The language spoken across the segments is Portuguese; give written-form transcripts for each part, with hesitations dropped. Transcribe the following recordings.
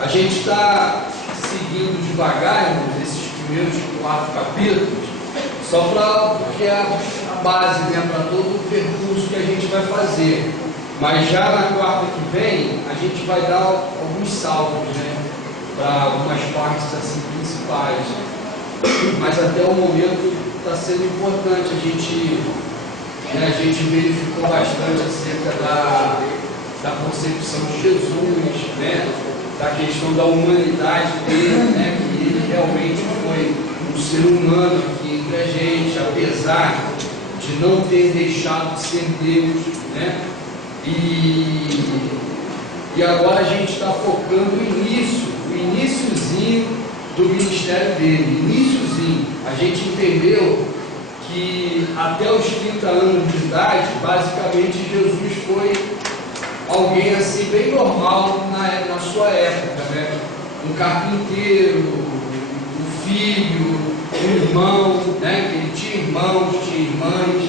A gente está seguindo devagar, irmãos, esses primeiros 4 capítulos, só porque é a base, né, para todo o percurso que a gente vai fazer. Mas já na quarta que vem, a gente vai dar alguns saltos, né, para algumas partes assim principais. Mas até o momento está sendo importante, a gente verificou bastante acerca da concepção de Jesus, né, da questão da humanidade dele, né, que ele realmente foi um ser humano aqui entre a gente, apesar de não ter deixado de ser Deus, né, e agora a gente está focando o iniciozinho do ministério dele, iniciozinho. A gente entendeu que até os 30 anos de idade, basicamente Jesus foi alguém assim bem normal na sua época, né? Um carpinteiro, um filho, um irmão, né? Ele tinha irmãos, tinha irmãs,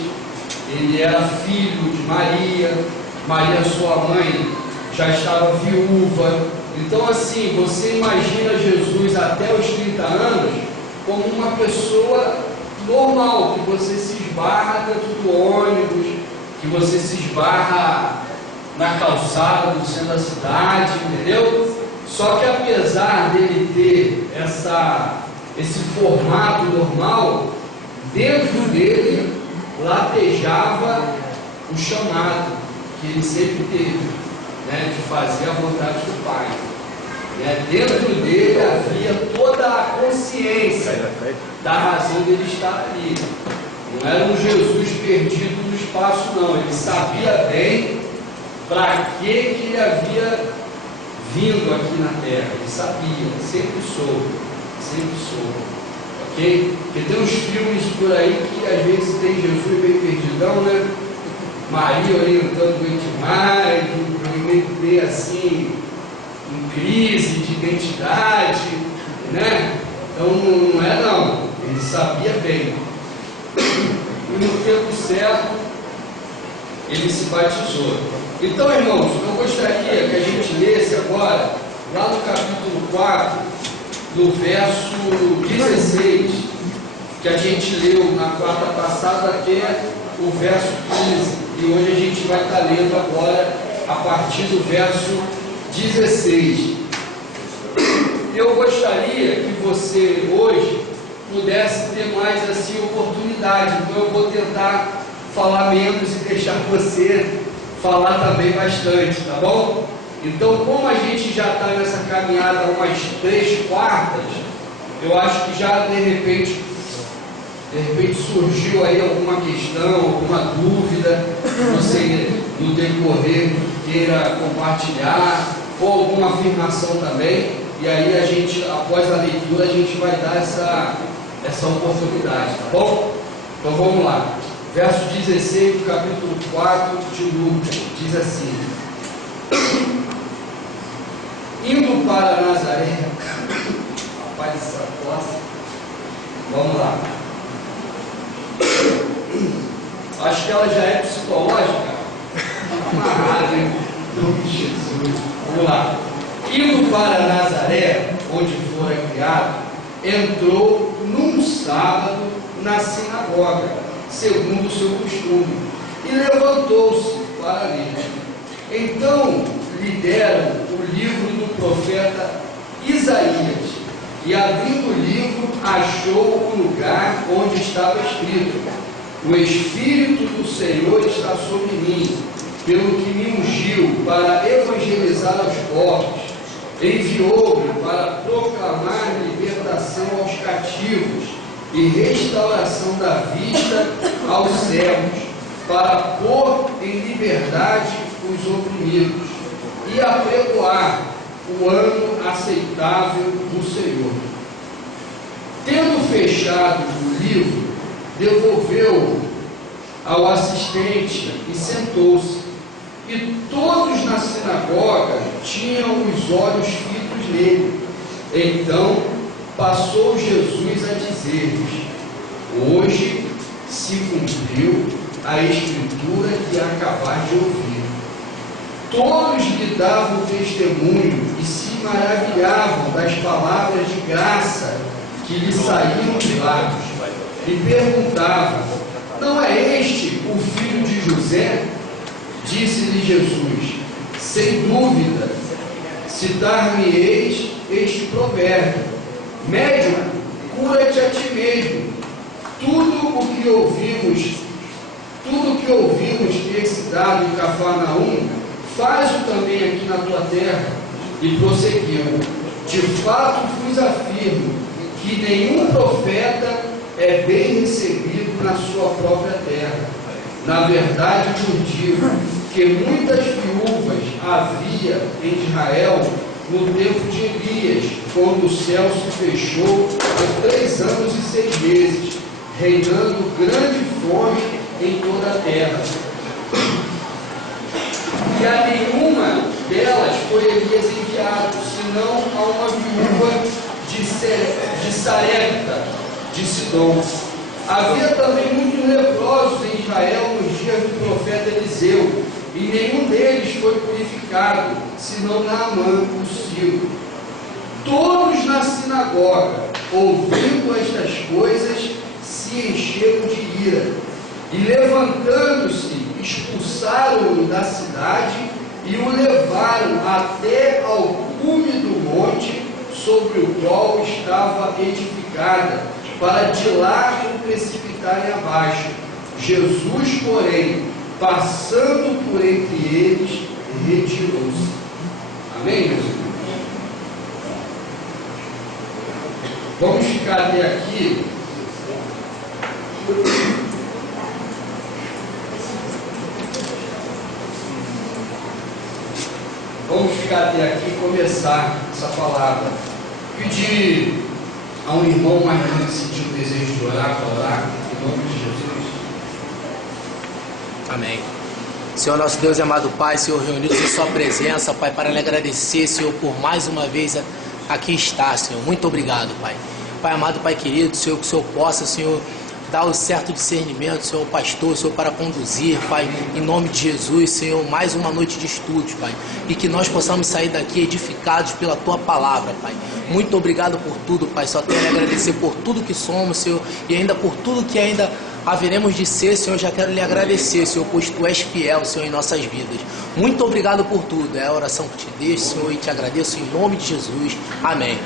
ele era filho de Maria, sua mãe, já estava viúva. Então assim, você imagina Jesus até os 30 anos como uma pessoa normal, que você se esbarra dentro do ônibus, que você se esbarra na calçada do centro da cidade, entendeu? Só que apesar dele ter esse formato normal, dentro dele latejava o chamado que ele sempre teve, né, de fazer a vontade do Pai. Dentro dele havia toda a consciência da razão dele estar ali. Não era um Jesus perdido no espaço, não. Ele sabia bem para que ele havia vindo aqui na terra. Ele sabia, sempre soube, ok? Porque tem uns filmes por aí que às vezes tem Jesus bem perdidão, né? Maria orientando bem demais, bem assim, em crise de identidade, né? Então não é não, ele sabia bem. E no tempo certo, ele se batizou. Então, irmãos, eu gostaria que a gente lesse agora, lá no capítulo 4, no verso 16, que a gente leu na quarta passada até o verso 15. E hoje a gente vai estar lendo agora a partir do verso 16. Eu gostaria que você hoje pudesse ter mais assim oportunidade, então eu vou tentar falar menos e deixar você falar também bastante, tá bom? Então, como a gente já está nessa caminhada umas 3/4, eu acho que já de repente surgiu aí alguma questão, alguma dúvida, você no decorrer queira compartilhar, ou alguma afirmação também, e aí a gente, após a leitura, a gente vai dar essa oportunidade, tá bom? Então vamos lá. Verso 16 do capítulo 4 de Lucas, diz assim: indo para Nazaré, rapaz, essa tosse, vamos lá. Acho que ela já é psicológica. Amarrada, hein? Em nome de Jesus. Vamos lá. Indo para Nazaré, onde fora criado, entrou num sábado na sinagoga, segundo o seu costume, e levantou-se para ler. Então lhe deram o livro do profeta Isaías, e abrindo o livro, achou o lugar onde estava escrito: o Espírito do Senhor está sobre mim, pelo que me ungiu para evangelizar aos povos, enviou-me para proclamar libertação aos cativos e restauração da vista aos cegos, para pôr em liberdade os oprimidos e apregoar o ano aceitável do Senhor. Tendo fechado o livro, devolveu-o ao assistente e sentou-se. E todos na sinagoga tinham os olhos fitos nele. Então passou Jesus a dizer-lhes: hoje se cumpriu a escritura que acabar de ouvir. Todos lhe davam testemunho e se maravilhavam das palavras de graça que lhe saíam de lábios. E perguntavam: não é este o filho de José? Disse-lhe Jesus: sem dúvida, citar-me-eis este provérbio: médico, cura-te a ti mesmo. Tudo o que ouvimos ter se dado em Cafarnaum, faz-o também aqui na tua terra. E prosseguiu: de fato vos afirmo que nenhum profeta é bem recebido na sua própria terra. Na verdade vos digo que muitas viúvas havia em Israel no tempo de Elias, quando o céu se fechou por 3 anos e 6 meses, reinando grande fome em toda a terra. E a nenhuma delas foi Elias enviado, senão a uma viúva de Sarepta, de Sidom. Havia também muitos leprosos em Israel nos dias do profeta Eliseu, e nenhum deles foi purificado, senão Naamã, o sírio. Todos na sinagoga, ouvindo estas coisas, se encheram de ira, e levantando-se, expulsaram-no da cidade e o levaram até ao cume do monte sobre o qual estava edificada, para de lá o precipitarem abaixo. Jesus, porém, passando por entre eles, retirou-se. Amém, meus irmãos? Vamos ficar até aqui. Vamos ficar até aqui e começar essa palavra. Pedir a um irmão mais grande sentir o desejo de orar, para orar, em nome de Jesus. Amém. Senhor nosso Deus e amado Pai, Senhor, reunidos em Sua presença, Pai, para lhe agradecer, Senhor, por mais uma vez aqui estar, Senhor. Muito obrigado, Pai. Pai amado, Pai querido, Senhor, que o Senhor possa, Senhor, dar o certo discernimento, Senhor, pastor, Senhor, para conduzir, Pai, em nome de Jesus, Senhor, mais uma noite de estudos, Pai, e que nós possamos sair daqui edificados pela Tua palavra, Pai. Muito obrigado por tudo, Pai, só tenho a agradecer por tudo que somos, Senhor, e ainda por tudo que ainda haveremos de ser, Senhor. Já quero lhe agradecer, Senhor, pois Tu és fiel, Senhor, em nossas vidas. Muito obrigado por tudo, é a oração que te deixo, Senhor, e te agradeço em nome de Jesus. Amém.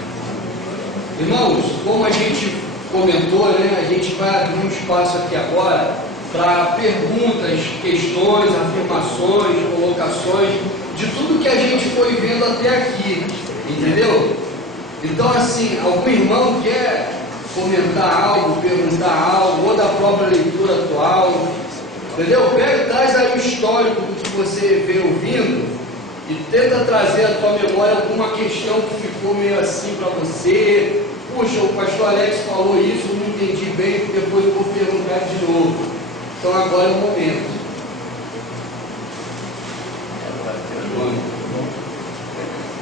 Irmãos, como a gente comentou, né, a gente vai abrir um espaço aqui agora para perguntas, questões, afirmações, colocações, de tudo que a gente foi vendo até aqui, entendeu? Então, assim, algum irmão quer comentar algo, perguntar algo, ou da própria leitura atual, entendeu? Pega e traz aí o histórico do que você veio ouvindo e tenta trazer à tua memória alguma questão que ficou meio assim para você. Puxa, o pastor Alex falou isso, eu não entendi bem, depois eu vou perguntar de novo. Então agora é o momento.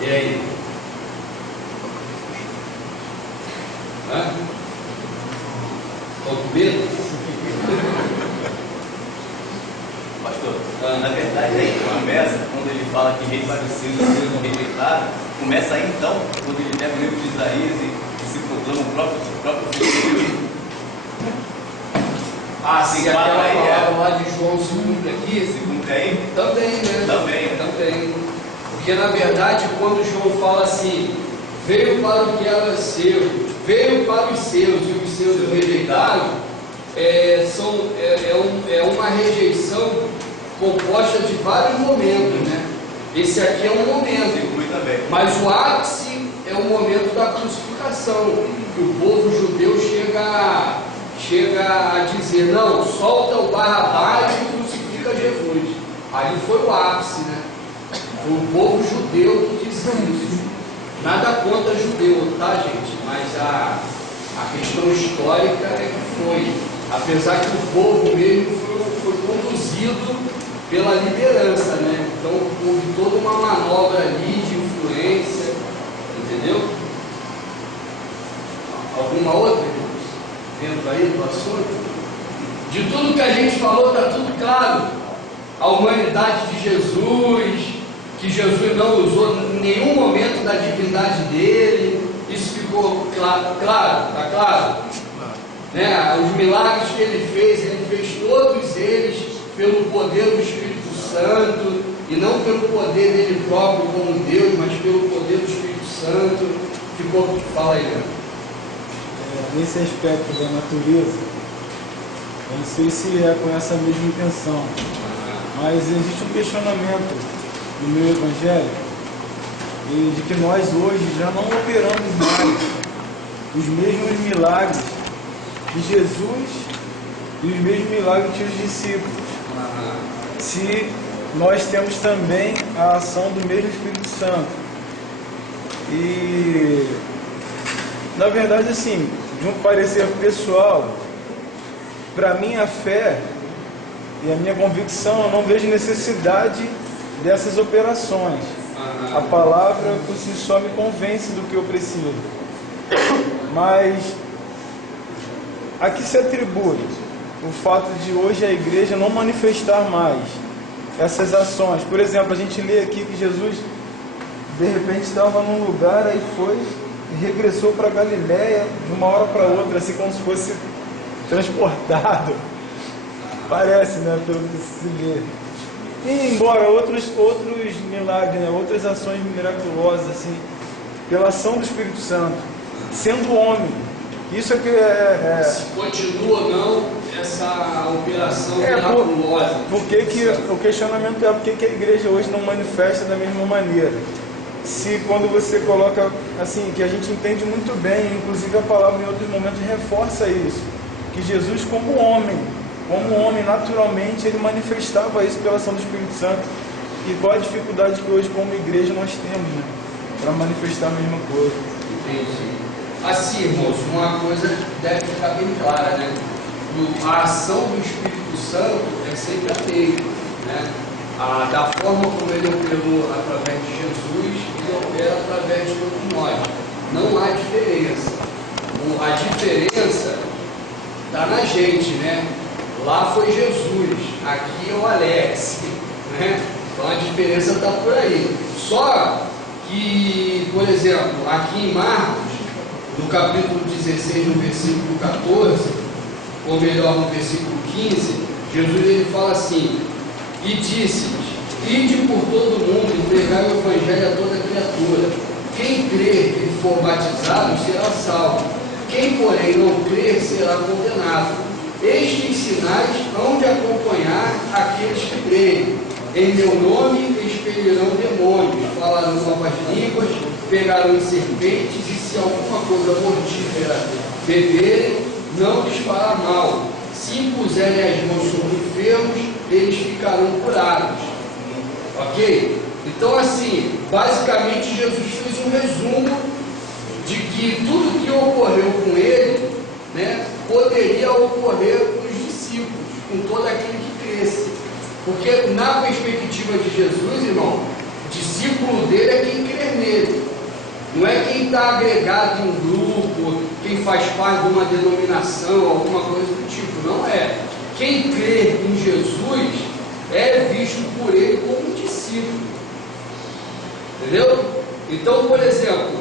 E aí? Hã? Estou com medo? Pastor, na verdade aí começa, quando ele fala que rei parecido sendo rejeitado, começa aí então, quando ele pega o livro de Isaías e se proclama o próprio filho de Deus. Ah, sim, aquela palavra lá de João 2 aqui. Se cumpre aí? Também, né? Também. Porque na verdade, quando João fala assim, veio para o que era seu, veio para os seus e os seus o rejeitaram, é uma rejeição composta de vários momentos, né? Esse aqui é um momento, mas o ápice é o momento da crucificação, que o povo judeu chega a dizer, não, solta o Barrabás e crucifica Jesus. Ali foi o ápice, né? Foi o povo judeu que disse isso. Nada contra judeu, tá, gente? Mas a questão histórica é que foi. Apesar que o povo mesmo foi conduzido pela liderança, né? Então houve toda uma manobra ali de influência, entendeu? Alguma outra, irmãos? Dentro aí do assunto? De tudo que a gente falou, está tudo claro. A humanidade de Jesus, que Jesus não usou em nenhum momento da divindade dele. Isso ficou claro? Está claro? Né? Os milagres que ele fez todos eles pelo poder do Espírito Santo, e não pelo poder dele próprio como Deus, mas pelo poder do Espírito Santo. Ficou, fala aí, né? Nesse aspecto da natureza, eu não sei se é com essa mesma intenção, mas existe um questionamento no meu evangelho de que nós hoje já não operamos mais os mesmos milagres de Jesus e os mesmos milagres que os discípulos. Se nós temos também a ação do mesmo Espírito Santo. E, na verdade, assim, de um parecer pessoal, para mim a fé e a minha convicção, eu não vejo necessidade dessas operações. A palavra por si só me convence do que eu preciso. Mas a que se atribui o fato de hoje a igreja não manifestar mais essas ações? Por exemplo, a gente lê aqui que Jesus de repente estava num lugar, aí foi e regressou para Galiléia de uma hora para outra, assim como se fosse transportado. Parece, né, pelo que se lê. E embora outros milagres, né, outras ações miraculosas, assim, pela ação do Espírito Santo, sendo homem, isso é que Se continua ou não essa operação miraculosa. Por que o questionamento é por que a igreja hoje não manifesta da mesma maneira? Se quando você coloca, assim, que a gente entende muito bem, inclusive a palavra em outros momentos reforça isso, que Jesus como homem naturalmente, ele manifestava isso pela ação do Espírito Santo. E qual a dificuldade que hoje como igreja nós temos, né, para manifestar a mesma coisa? Entendi. Assim, irmãos, uma coisa deve ficar bem clara, né? A ação do Espírito Santo é sempre a mesma, né? Da forma como ele operou através de Jesus, ele opera através de todos nós. Não há diferença. A diferença está na gente, né? Lá foi Jesus, aqui é o Alex, né? Então a diferença está por aí. Só que, por exemplo, aqui em Marcos, no capítulo 16, no versículo 14, ou melhor, no versículo 15, Jesus ele fala assim: e disse-lhes: ide por todo mundo e pregai o evangelho a toda criatura. Quem crer e for batizado será salvo. Quem, porém, não crer será condenado. Estes sinais hão de acompanhar aqueles que creem. Em meu nome expelirão demônios, falarão novas línguas, pegarão em serpentes, e se alguma coisa mortífera beberem, não lhes fará mal. Se impuserem as mãos sobre enfermos, eles ficarão curados. Ok? Então, assim, basicamente Jesus fez um resumo de que tudo que ocorreu com ele, né, poderia ocorrer com os discípulos, com todo aquele que cresce. Porque na perspectiva de Jesus, irmão, o discípulo dele é quem crê nele. Não é quem está agregado em um grupo, quem faz parte de uma denominação, alguma coisa do tipo. Não é. Quem crê em Jesus é visto por ele como um discípulo. Entendeu? Então, por exemplo,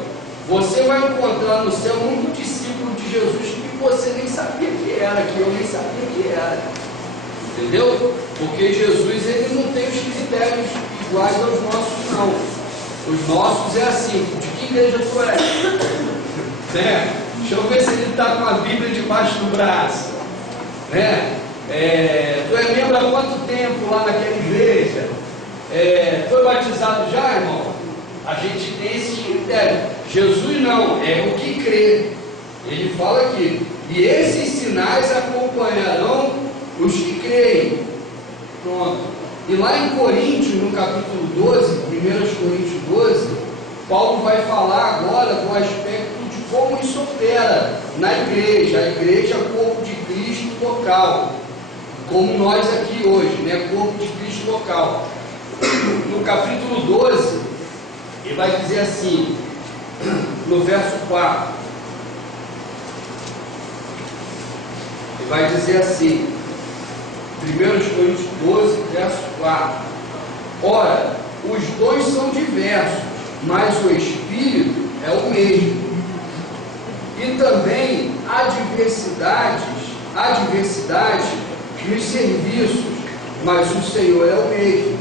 você vai encontrar no céu muito discípulo de Jesus que você nem sabia que era, que eu nem sabia que era. Entendeu? Porque Jesus ele não tem os critérios iguais aos nossos, não. Os nossos é assim: de que igreja tu é? Né? Deixa eu ver se ele está com a Bíblia debaixo do braço. Né? Tu é membro há quanto tempo lá naquela igreja? Foi batizado já, irmão? A gente tem esse critério. Jesus não, é o que crê. Ele fala aqui: e esses sinais acompanharão os que creem. Pronto. E lá em Coríntios, no capítulo 12, 1 Coríntios 12, Paulo vai falar agora do aspecto de como isso opera na igreja. A igreja é o corpo de Cristo local, como nós aqui hoje, né? Corpo de Cristo local. No capítulo 12, ele vai dizer assim, no verso 4, ele vai dizer assim, 1 Coríntios 12, verso 4: ora, os dons são diversos, mas o Espírito é o mesmo. E também há diversidade nos serviços, mas o Senhor é o mesmo.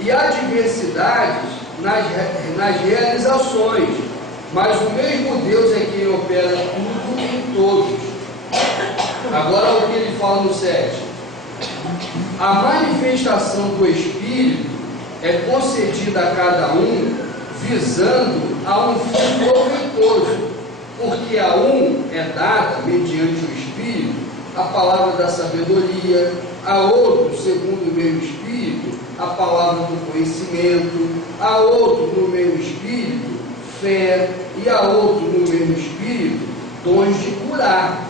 E há diversidades nas realizações, mas o mesmo Deus é quem opera tudo em todos. Agora o que ele fala no 7. A manifestação do Espírito é concedida a cada um, visando a um fim proveitoso, porque a um é dada, mediante o Espírito, a palavra da sabedoria, a outro, segundo o mesmo Espírito, a palavra do conhecimento, a outro, no mesmo Espírito, fé, e a outro, no mesmo Espírito, dons de curar,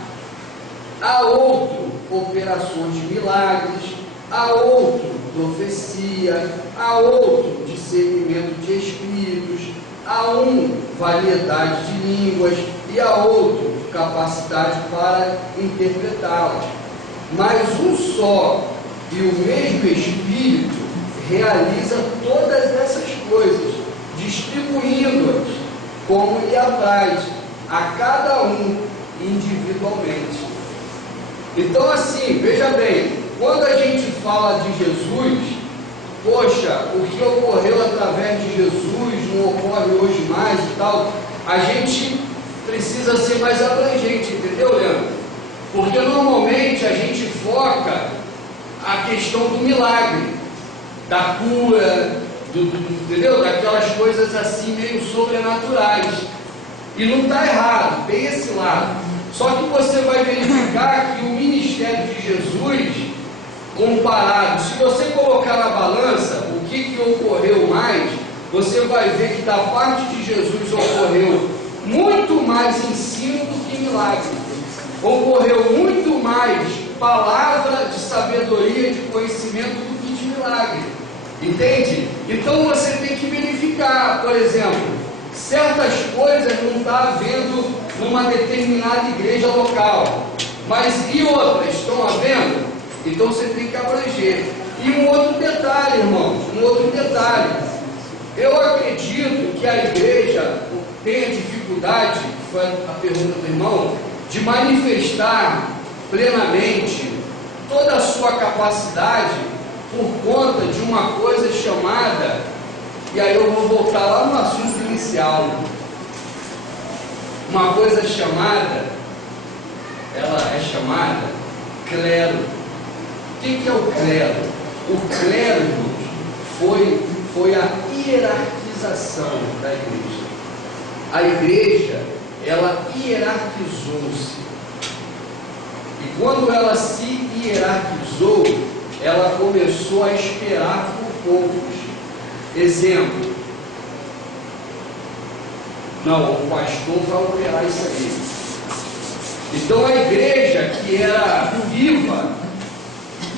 a outro, operações de milagres, a outro, profecia, a outro, discernimento de espíritos, a um, variedade de línguas, e a outro, capacidade para interpretá-las. Mas um só e o mesmo Espírito realiza todas essas coisas, distribuindo-as como lhe apraz, a cada um individualmente. Então, assim, veja bem, quando a gente fala de Jesus, poxa, o que ocorreu através de Jesus não ocorre hoje mais e tal, a gente precisa ser mais abrangente, entendeu, Leandro? Porque normalmente a gente foca a questão do milagre, da cura, entendeu? Daquelas coisas assim meio sobrenaturais. E não está errado, tem esse lado. Só que você vai verificar que o ministério de Jesus, comparado, se você colocar na balança o que ocorreu mais, você vai ver que da parte de Jesus ocorreu muito mais ensino do que milagre. Ocorreu muito mais palavra de sabedoria, de conhecimento do que de milagre. Entende? Então você tem que verificar, por exemplo, certas coisas não está havendo numa determinada igreja local, mas e outras estão havendo? Então você tem que abranger. E um outro detalhe, irmãos, eu acredito que a igreja tem a dificuldade, que foi a pergunta do irmão, de manifestar plenamente toda a sua capacidade por conta de uma coisa chamada, e aí eu vou voltar lá no assunto inicial, uma coisa chamada, ela é chamada clero. O que é o clero? O clero, irmãos, foi a hierarquização da igreja. A igreja, ela hierarquizou-se. E quando ela se hierarquizou, ela começou a esperar por poucos. Exemplo. Não, o pastor vai operar isso aí. Então a igreja que era viva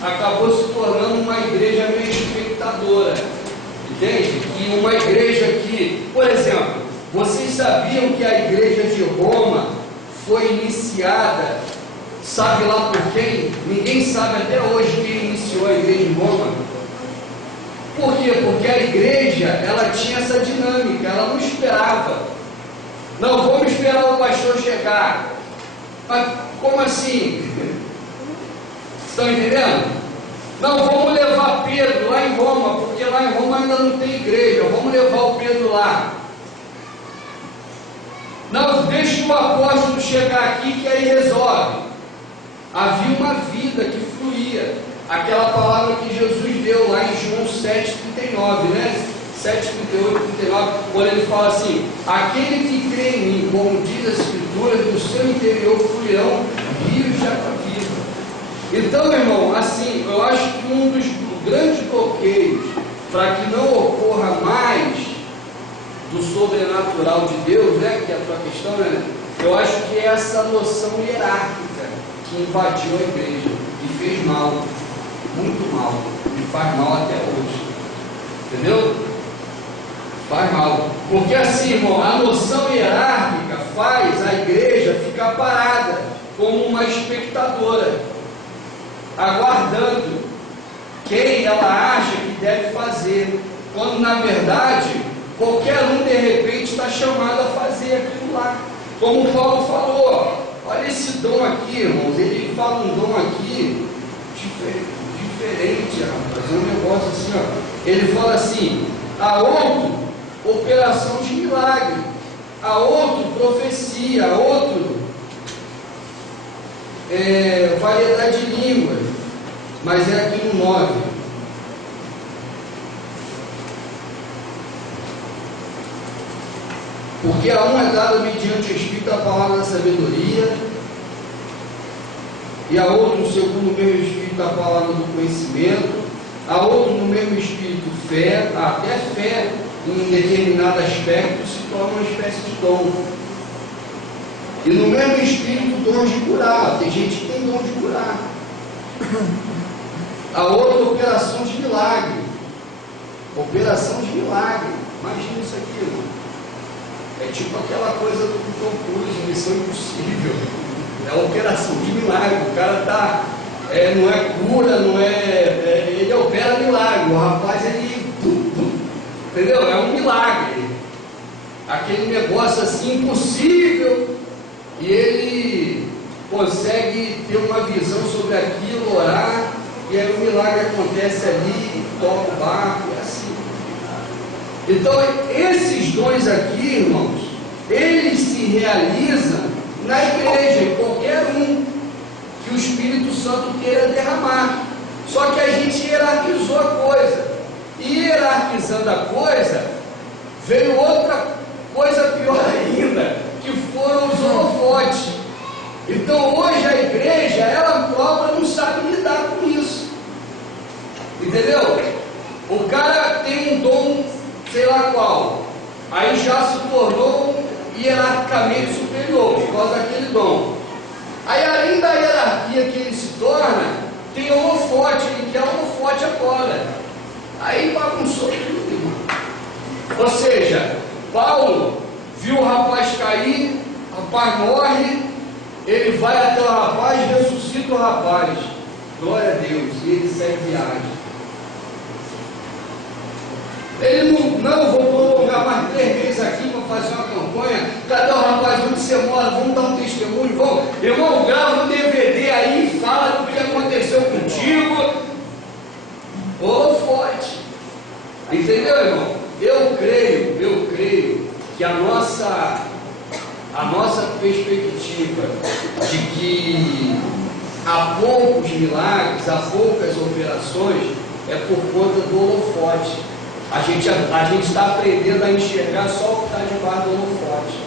acabou se tornando uma igreja meio espectadora. Entende? E uma igreja que, por exemplo, vocês sabiam que a igreja de Roma foi iniciada, sabe lá por quem? Ninguém sabe até hoje quem iniciou a igreja de Roma. Por quê? Porque a igreja, ela tinha essa dinâmica, ela não esperava. Não, vamos esperar o pastor chegar. Mas como assim? Estão entendendo? Não, vamos levar Pedro lá em Roma, porque lá em Roma ainda não tem igreja, vamos levar o Pedro lá. Não, deixa o apóstolo chegar aqui que aí resolve. Havia uma vida que fluía. Aquela palavra que Jesus deu lá em João 7,39, né? 7,38, 39, quando ele fala assim: aquele que crê em mim, como diz a Escritura, do seu interior fluirão rios de água viva. Então, irmão, assim, eu acho que um dos grandes bloqueios para que não ocorra mais do sobrenatural de Deus, né, que é a tua questão, né, eu acho que é essa noção hierárquica que invadiu a igreja e fez mal, muito mal, e faz mal até hoje, entendeu? Faz mal, porque assim, irmão, a noção hierárquica faz a igreja ficar parada como uma espectadora, aguardando quem ela acha que deve fazer, quando na verdade qualquer um de repente está chamado a fazer aquilo lá. Como o Paulo falou, ó, olha esse dom aqui, irmãos, ele fala um dom aqui diferente, rapaz, é um negócio assim, ó. Ele fala assim: a outro, operação de milagre, a outro, profecia, a outro, variedade de línguas, mas é aqui no 9. Porque a um é dado mediante o Espírito a palavra da sabedoria, e a outro, segundo o mesmo Espírito, a palavra do conhecimento, a outro, no mesmo Espírito, fé, até fé, em determinado aspecto, se torna uma espécie de dom. E no mesmo Espírito, dons de curar. Tem gente que tem dom de curar. A outra, operação de milagre. Operação de milagre. Imagina isso aqui, irmão. É tipo aquela coisa do Tom Cruise, Missão Impossível. É a operação de milagre. O cara tá, não é cura, não é, ele opera milagre. O rapaz, ele, entendeu? É um milagre. Aquele negócio assim impossível, e ele consegue ter uma visão sobre aquilo, orar, e aí o milagre acontece ali, toca o barco, é assim. Então, esses dons aqui, irmãos, eles se realizam na igreja, em qualquer um que o Espírito Santo queira derramar. Só que a gente hierarquizou a coisa, e hierarquizando a coisa, veio outra coisa pior ainda, que foram os holofotes. Então hoje a igreja, ela própria não sabe lidar com isso, entendeu? O cara tem um dom, sei lá qual, aí já se tornou hierarquicamente superior por causa daquele dom. Aí além da hierarquia que ele se torna, tem holofote, ele quer holofote agora. Aí bagunçou tudo, irmão. Ou seja, Paulo viu o rapaz cair, o rapaz morre, ele vai até o rapaz, ressuscita o rapaz, glória a Deus, e ele segue viagem. Ele não vou prolongar mais 3 meses aqui para fazer uma campanha. Cadê o rapaz? Onde você mora? Vamos dar um testemunho, vamos. Irmão, grava um DVD aí e fala do que aconteceu contigo. Holofote. Entendeu, irmão? Eu creio que a nossa perspectiva de que há poucos milagres, há poucas operações, é por conta do holofote. A gente está aprendendo a enxergar só o que está debaixo do holofote.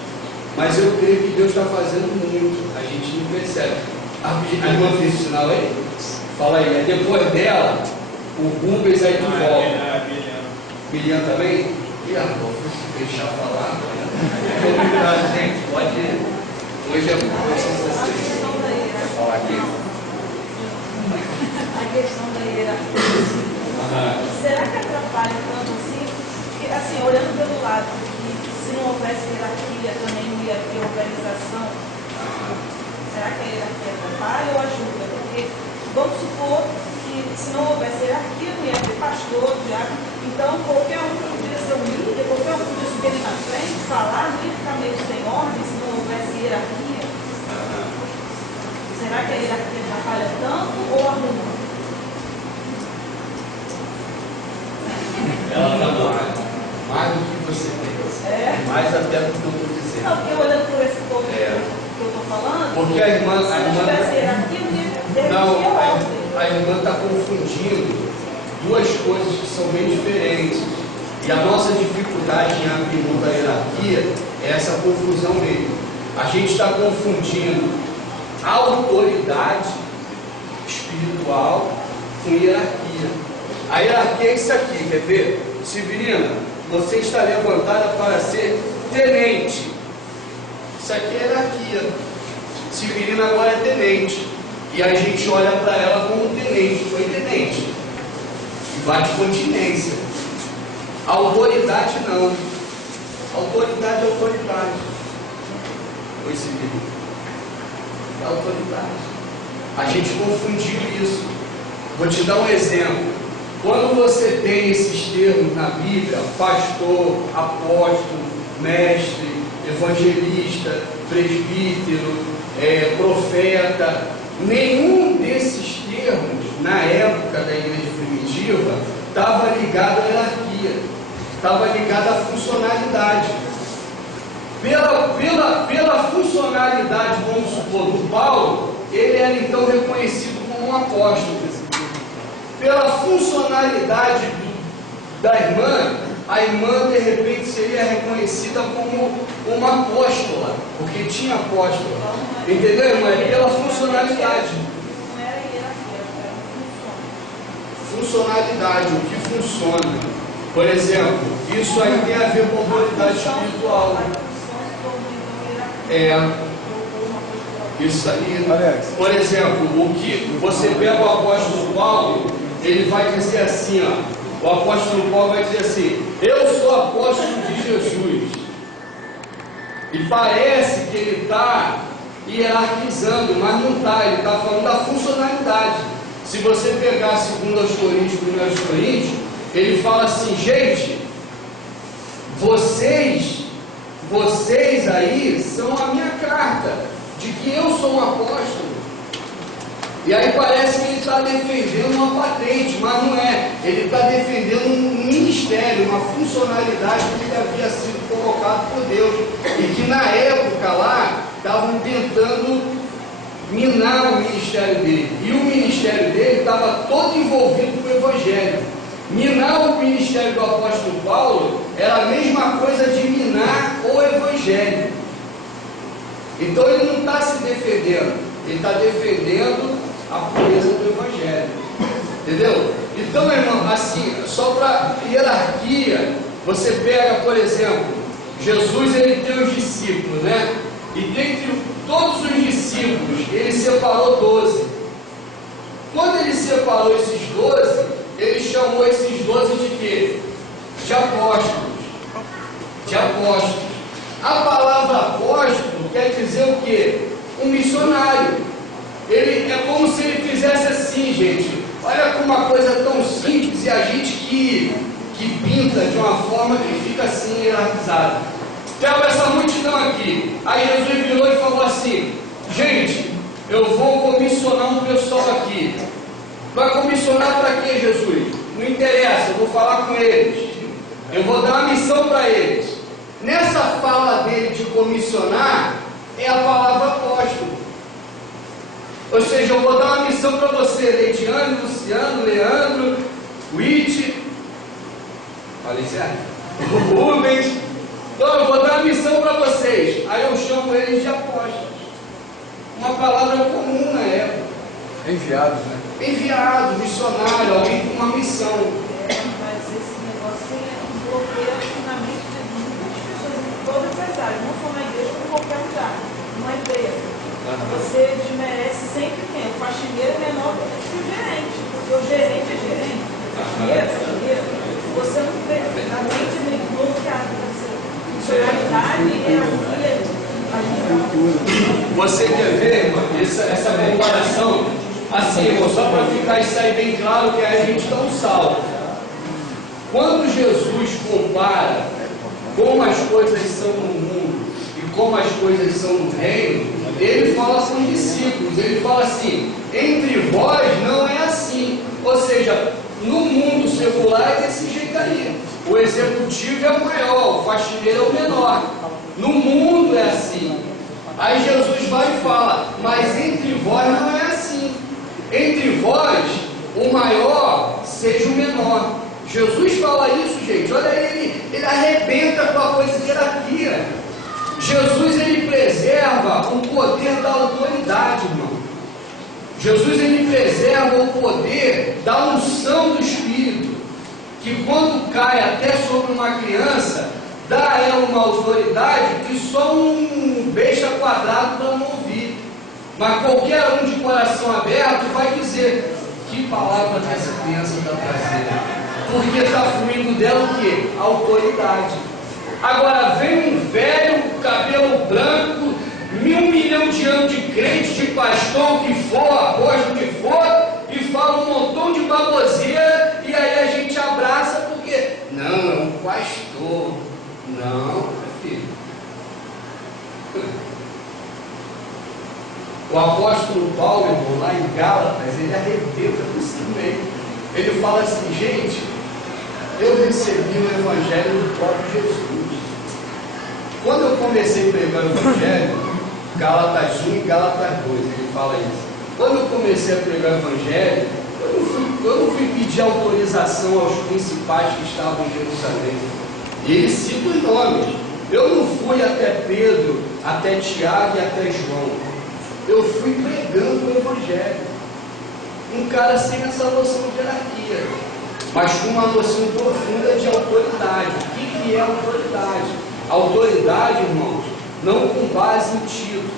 Mas eu creio que Deus está fazendo muito, a gente não percebe. A irmã fez o sinal aí? Fala aí, depois dela, o Rubens aí de volta. Milian também? E a se deixar falar. Gente, pode. Hoje é muito vocês. Quer falar aqui? A questão da hierarquia. Será que atrapalha tanto assim? Porque, assim, olhando pelo lado que se não houvesse hierarquia também não ia ter organização, será que a hierarquia atrapalha ou ajuda? Porque vamos supor que se não houvesse hierarquia não ia ter pastor, diabo, então qualquer um podia ser um líder, qualquer um podia subir ali na frente, falar, não ia ficar meio sem ordem se não houvesse hierarquia. Será que a hierarquia atrapalha tanto ou arruma? Ela trabalha mais do que você pensa. Mais até do que eu estou dizendo. Não, porque olhando por esse ponto que eu estou falando, porque a irmã. se não tivesse hierarquia, não, a irmã está confundindo duas coisas que são bem diferentes. E a nossa dificuldade em abrir mão da hierarquia é essa confusão mesmo. A gente está confundindo a autoridade espiritual com hierarquia. A hierarquia é isso aqui, quer ver? Severina, você está levantada para ser tenente. Isso aqui é hierarquia. Severina agora é tenente. E a gente olha para ela como tenente. Foi tenente. E vai de continência. A autoridade não. A autoridade é autoridade. Foi Severina. É autoridade. A gente confundiu isso. Vou te dar um exemplo. quando você tem esses termos na Bíblia, pastor, apóstolo, mestre, evangelista, presbítero, profeta, nenhum desses termos, na época da igreja primitiva, estava ligado à hierarquia, estava ligado à funcionalidade. Pela funcionalidade, vamos supor, do Paulo, ele era então reconhecido como um apóstolo. Pela funcionalidade da irmã, a irmã de repente seria reconhecida como uma apóstola, porque tinha apóstola. Entendeu, irmã? Pela funcionalidade. Não era hierarquia, era função. Funcionalidade, o que funciona. Por exemplo, isso aí tem a ver com autoridade espiritual. Isso aí. Por exemplo, o que você pega o apóstolo Paulo, ele vai dizer assim, ó. O apóstolo Paulo vai dizer assim: eu sou apóstolo de Jesus. E parece que ele está hierarquizando, mas não está. Ele está falando da funcionalidade. Se você pegar 2 Coríntios, 1 Coríntios, ele fala assim: gente, vocês aí são a minha carta de que eu sou um apóstolo. E aí parece que ele está defendendo uma patente, mas não é. Ele está defendendo um ministério, uma funcionalidade que havia sido colocado por Deus. E que na época lá, estavam tentando minar o ministério dele. E o ministério dele estava todo envolvido com o Evangelho. Minar o ministério do apóstolo Paulo era a mesma coisa de minar o Evangelho. Então ele não está se defendendo, ele está defendendo a pureza do Evangelho. Entendeu? Então, meu irmão, assim, só para hierarquia, você pega, por exemplo, Jesus, ele tem os discípulos, né? E dentre todos os discípulos, ele separou 12. Quando ele separou esses 12, ele chamou esses 12 de quê? De apóstolos. De apóstolos. A palavra apóstolo quer dizer o quê? Um missionário. Ele é como se ele fizesse assim, gente. Olha como uma coisa tão simples e a gente que pinta de uma forma que fica assim hierarquizada. Pega essa multidão aqui. Aí Jesus virou e falou assim: gente, eu vou comissionar um pessoal aqui. Vai comissionar para quê, Jesus? Não interessa, eu vou falar com eles. Eu vou dar uma missão para eles. Nessa fala dele de comissionar, é a palavra apóstolo. Ou seja, eu vou dar uma missão para você, Leidiane, Luciano, Leandro, Witt, falei certo? Rubens. Então eu vou dar uma missão para vocês. Aí eu chamo eles de apóstolos. Uma palavra comum na época. Enviados, né? Enviado, missionário, alguém com uma missão. Mas esse negócio bloqueia na mente de muitas pessoas, em todo empresário, não só na igreja, como em qualquer lugar. Uma empresa. Você desmerece sempre quem? O faxineiro é menor do que o gerente, porque o gerente é gerente, o faxineiro é faxineiro. Você não vê, a mente é meio bloqueada. Funcionalidade é a vida. Você quer ver, irmão, essa comparação? Assim, irmão, só para ficar isso aí bem claro, que aí a gente dá um salto. Quando Jesus compara como as coisas são no mundo e como as coisas são no reino, ele fala com os discípulos, ele fala assim: entre vós não é assim. Ou seja, no mundo secular é desse jeito aí. O executivo é o maior, o faxineiro é o menor. No mundo é assim. Aí Jesus vai e fala: mas entre vós não é assim. Entre vós, o maior seja o menor. Jesus fala isso, gente. Olha, ele arrebenta com a coisa de hierarquia. Jesus, ele preserva o poder da autoridade, irmão. Jesus, ele preserva o poder da unção do Espírito, que quando cai até sobre uma criança, dá a ela uma autoridade que só um besta quadrado para não ouvir. Mas qualquer um de coração aberto vai dizer: que palavra que essa criança está trazendo? Porque está fluindo dela o quê? A autoridade. Agora vem um velho, cabelo branco, 1 milhão de anos de crente, de pastor, o que for, apóstolo, o que for, e fala um montão de baboseira, e aí O apóstolo Paulo, irmão, lá em Gálatas, ele arrebenta isso também. Ele fala assim, gente, eu recebi o Evangelho do próprio Jesus. Quando eu comecei a pregar o Evangelho, Gálatas 1 e Gálatas 2, ele fala isso. Quando eu comecei a pregar o Evangelho, eu não fui pedir autorização aos principais que estavam em Jerusalém. E ele cita os nomes. Eu não fui até Pedro, até Tiago e até João. Eu fui pregando o Evangelho. Um cara sem essa noção de hierarquia, mas com uma noção profunda de autoridade. O que é autoridade? Autoridade, irmãos, não com base em título,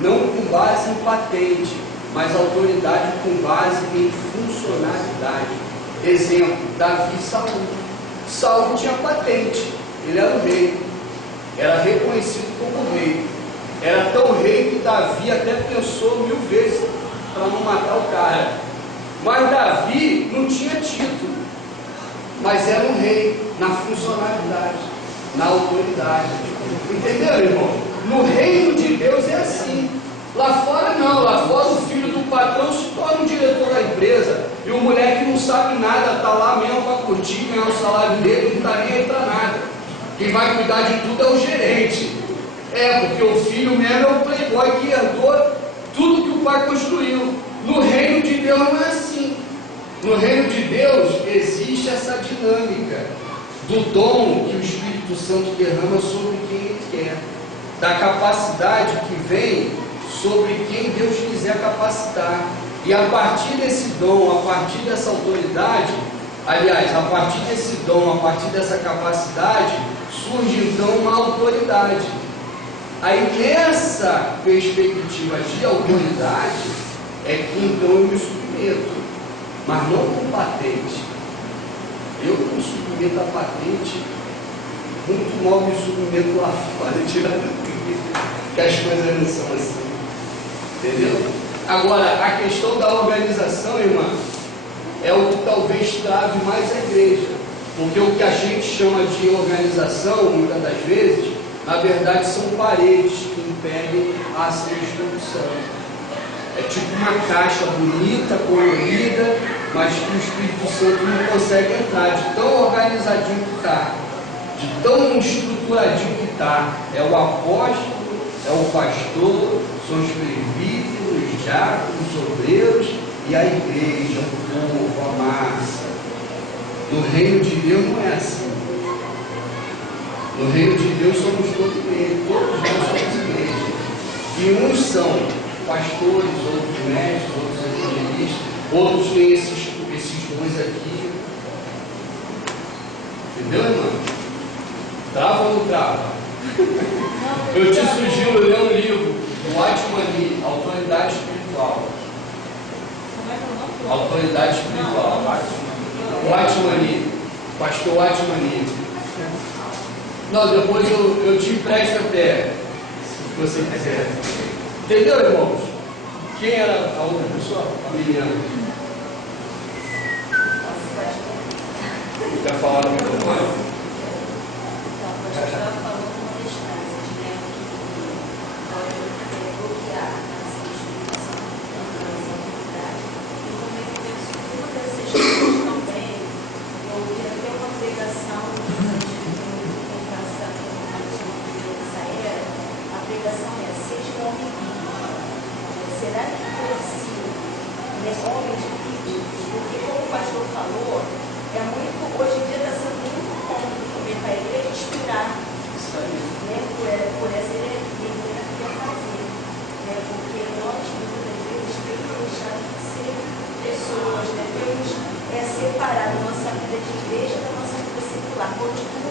não com base em patente, mas autoridade com base em funcionalidade. Exemplo, Davi e Saul. Saul tinha patente, ele era o rei, era reconhecido como rei. Era tão rei que Davi até pensou 1000 vezes para não matar o cara. Mas Davi não tinha título, mas era um rei na funcionalidade, na autoridade. Entendeu, irmão? No reino de Deus é assim. Lá fora não, lá fora o filho do patrão se torna um diretor da empresa e o moleque não sabe nada, está lá mesmo para curtir, ganhar o salário dele, não está nem aí para nada. Quem vai cuidar de tudo é o gerente. Porque o filho mesmo é o playboy que herdou tudo que o pai construiu. No reino de Deus não é assim. No reino de Deus existe essa dinâmica do dom que o Espírito Santo derrama sobre quem ele quer, da capacidade que vem sobre quem Deus quiser capacitar. E a partir desse dom, a partir dessa autoridade, aliás, a partir desse dom, a partir dessa capacidade, surge então uma autoridade. Aí nessa perspectiva de autoridade é que então eu me submeto, mas não com patente. Eu não submeto a patente, muito mal me submeto lá fora, que as coisas não são assim. Entendeu? Agora, a questão da organização, irmã, é o que talvez trave mais a igreja. Porque o que a gente chama de organização, muitas das vezes, na verdade são paredes que impedem a ação do Espírito Santo. É tipo uma caixa bonita, colorida, mas que o Espírito Santo não consegue entrar, de tão organizadinho que está, de tão estruturadinho que está. É o apóstolo, é o pastor, são os presbíteros, os diáconos, os obreiros e a igreja, o povo, a massa. No reino de Deus não é assim. No reino de Deus somos todos igreja, todos nós somos igreja. E uns são pastores, outros mestres, outros evangelistas, outros têm esses dons aqui. Entendeu, irmão? Trava ou não trava? Eu te sugiro ler um livro do Atmani, Autoridade Espiritual. Autoridade Espiritual. O Atmani, pastor Atmani. Não, depois eu te empresto até, se você quiser. Entendeu, irmãos? Quem era a outra pessoa? A Liliana. Quer falar no microfone? Será que foi assim, homens políticos? Porque como o pastor falou, hoje em dia está sendo muito comum também para a igreja inspirar, né, por essa hierarquia que quer fazer. Né, porque nós, muitas vezes, temos deixado de ser pessoas, né, temos separado a nossa vida de igreja da nossa vida secular, por tudo.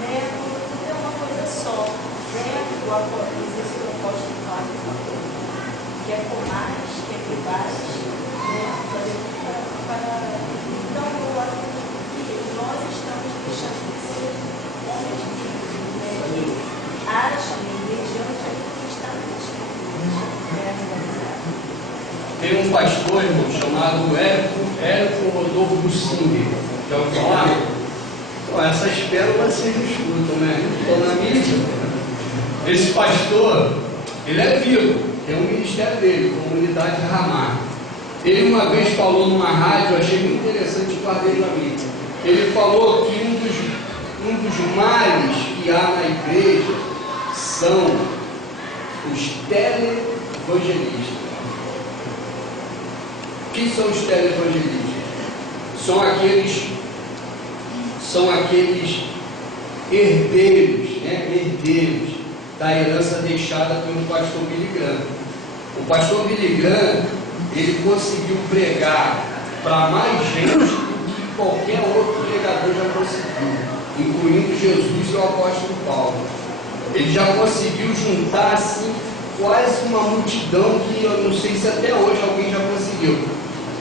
Né, tudo é uma coisa só. Né, o apóstolo, o apóstolo fala, quer por mais, quer por baixo, né? Então, eu acho que nós estamos deixando de ser homens vivos, né? Agem mediante aquilo que está na Tem um pastor, irmão, chamado Érico Rodolfo Bussinger. Já ouviu falar? Então, essas pérolas vocês não escutam, né? Estão na mídia. Esse pastor, ele é vivo, tem um ministério dele, Comunidade Ramar. Ele uma vez falou numa rádio, eu achei muito interessante, guardei para mim. Ele falou que um dos males que há na igreja são os televangelistas. Quem são os televangelistas? São aqueles herdeiros, né? Herdeiros da herança deixada pelo pastor Billy Graham. O pastor Billy Graham, ele conseguiu pregar para mais gente do que qualquer outro pregador já conseguiu, incluindo Jesus e o apóstolo Paulo. Ele já conseguiu juntar assim quase uma multidão que eu não sei se até hoje alguém já conseguiu.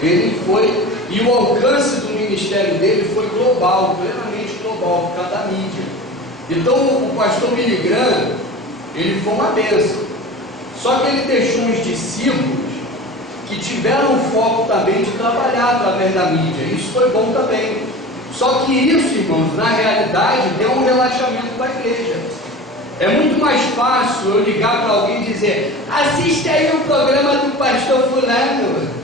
Ele foi, e o alcance do ministério dele foi global, plenamente global, por causa da mídia. Então o pastor Billy Graham, ele foi uma bênção. Só que ele deixou uns discípulos que tiveram o foco também de trabalhar através da mídia. Isso foi bom também. Só que isso, irmãos, na realidade deu um relaxamento para a igreja. É muito mais fácil eu ligar para alguém e dizer: assiste aí o programa do pastor fulano.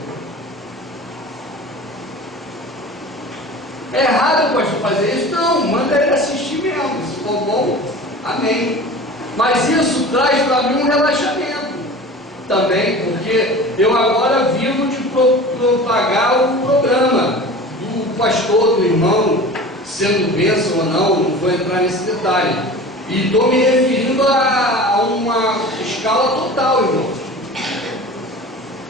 É errado o pastor fazer isso? Não, manda ele assistir mesmo. Se for bom, amém. Mas isso traz para mim um relaxamento também, porque eu agora vivo de propagar o programa do pastor, do irmão, sendo bênção ou não vou entrar nesse detalhe. E estou me referindo a uma escala total, irmão.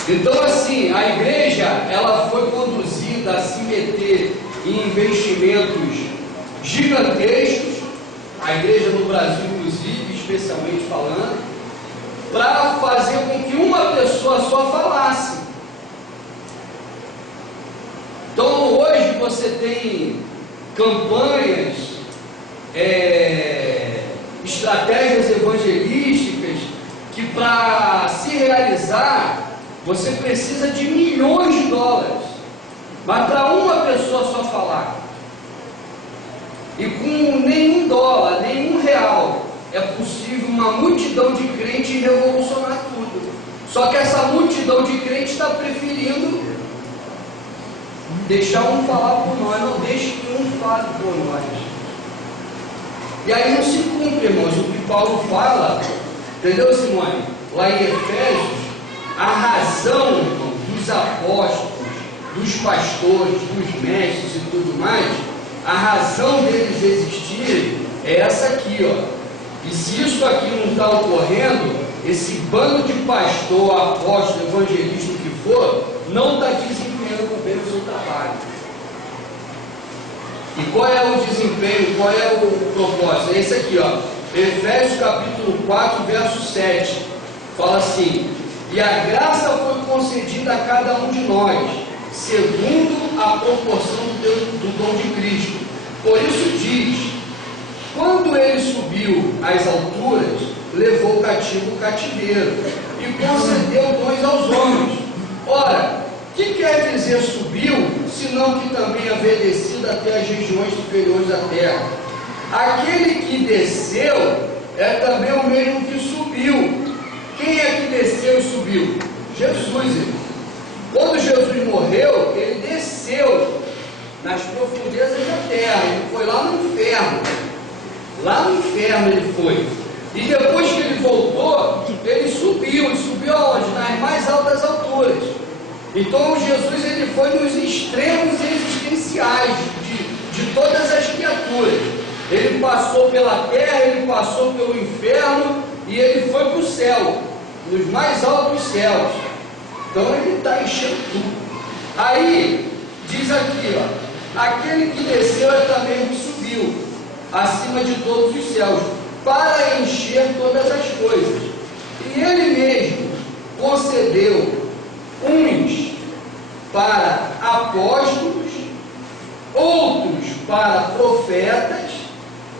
Então, assim, a igreja, ela foi conduzida a se meter em investimentos gigantescos, a igreja no Brasil, inclusive, especialmente falando, para fazer com que uma pessoa só falasse. Então, hoje você tem campanhas, estratégias evangelísticas que, para se realizar, você precisa de milhões de dólares, mas para uma pessoa só falar, e com nenhum dólar, nenhum real, é possível uma multidão de crentes revolucionar tudo. Só que essa multidão de crentes está preferindo deixar um falar por nós, não deixe que um fale por nós. E aí não se cumpre, irmãos, o que Paulo fala, entendeu, Simone? Lá em Efésios, a razão, irmão, dos apóstolos, dos pastores, dos mestres e tudo mais, a razão deles existirem é essa aqui, ó. E se isso aqui não está ocorrendo, esse bando de pastor, apóstolo, evangelista, o que for, não está desempenhando bem o seu trabalho. E qual é o desempenho, qual é o propósito? É esse aqui, ó. Efésios capítulo 4, verso 7. Fala assim: e a graça foi concedida a cada um de nós, segundo a proporção do dom de Cristo. Por isso diz: quando ele subiu às alturas, levou cativo o cativeiro e concedeu dons aos homens. Ora, que quer dizer subiu, senão que também havia descido até as regiões superiores da terra? Aquele que desceu é também o mesmo que subiu. Quem é que desceu e subiu? Jesus, irmão. Quando Jesus morreu, ele desceu nas profundezas da terra, ele foi lá no inferno. Lá no inferno ele foi. E depois que ele voltou, ele subiu aonde? Nas mais altas alturas. Então Jesus, ele foi nos extremos existenciais de todas as criaturas. Ele passou pela terra, ele passou pelo inferno e ele foi para o céu, nos mais altos céus. Então ele está enchendo tudo. Aí diz aqui, ó: aquele que desceu é também o que subiu acima de todos os céus, para encher todas as coisas. E ele mesmo concedeu uns para apóstolos, outros para profetas,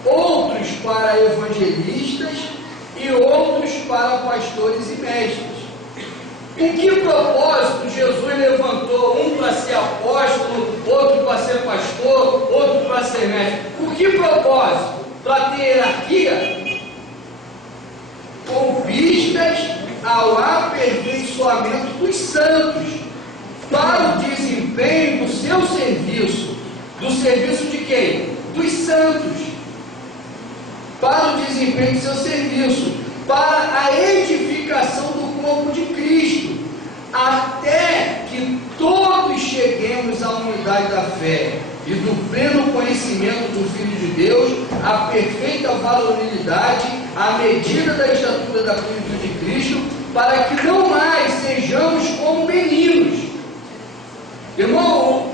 outros para evangelistas e outros para pastores e mestres. Com que propósito Jesus levantou um para ser apóstolo, outro para ser pastor, outro para ser mestre? Com que propósito? Para ter hierarquia? vistas ao aperfeiçoamento dos santos, para o desempenho do seu serviço. Do serviço de quem? Dos santos. Para o desempenho do seu serviço, para a edificação do corpo de Cristo, até que todos cheguemos à unidade da fé e do pleno conhecimento do Filho de Deus, à perfeita varonilidade, à medida da estatura da plenitude de Cristo, para que não mais sejamos como meninos. Irmão,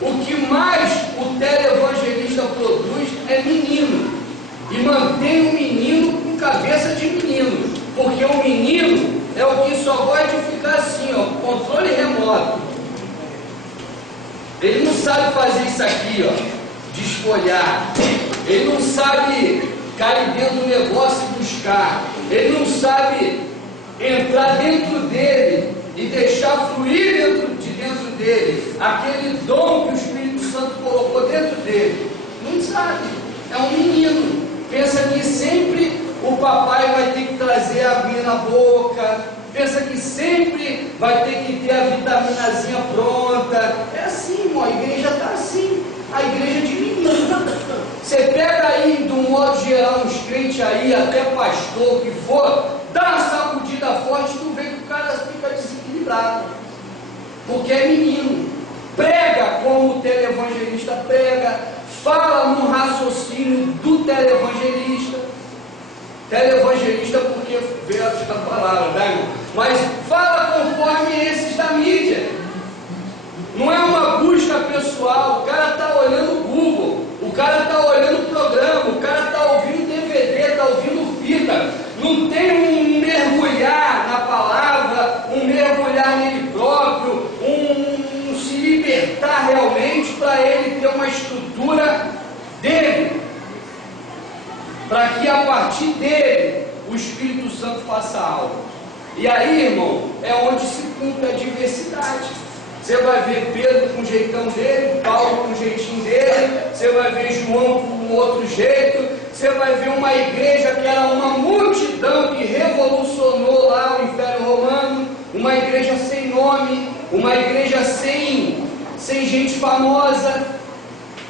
o que mais o televangelista produz é menino, e mantém o menino com cabeça de menino, porque o menino é o que só gosta de ficar assim, ó, controle remoto. Ele não sabe fazer isso aqui, ó, de espolhar. Ele não sabe cair dentro do negócio e buscar. Ele não sabe entrar dentro dele e deixar fluir de dentro dele aquele dom que o Espírito Santo colocou dentro dele. Não sabe. É um menino. Pensa que sempre o papai vai ter que trazer a aguinha na boca. Pensa que sempre vai ter que ter a vitaminazinha pronta. É assim, irmão, a igreja está assim. A igreja de menino. Você pega aí, de um modo geral, uns crentes aí, até pastor, o que for, dá uma sacudida forte, tu vê que o cara fica desequilibrado. Porque é menino. Prega como o televangelista prega, fala no raciocínio do televangelista. Televangelista porque veio a palavra, tá, irmão? Mas fala conforme esses da mídia. Não é uma busca pessoal. O cara está olhando o Google, o cara está olhando o programa, o cara está ouvindo DVD, está ouvindo fita. Não tem um mergulhar na palavra, um mergulhar nele próprio, um se libertar realmente para ele ter uma estrutura dele, para que a partir dele o Espírito Santo faça algo. E aí, irmão, é onde se cumpre a diversidade. Você vai ver Pedro com o jeitão dele, Paulo com o jeitinho dele, você vai ver João com um outro jeito, você vai ver uma igreja que era uma multidão que revolucionou lá o Império Romano, uma igreja sem nome, uma igreja sem gente famosa.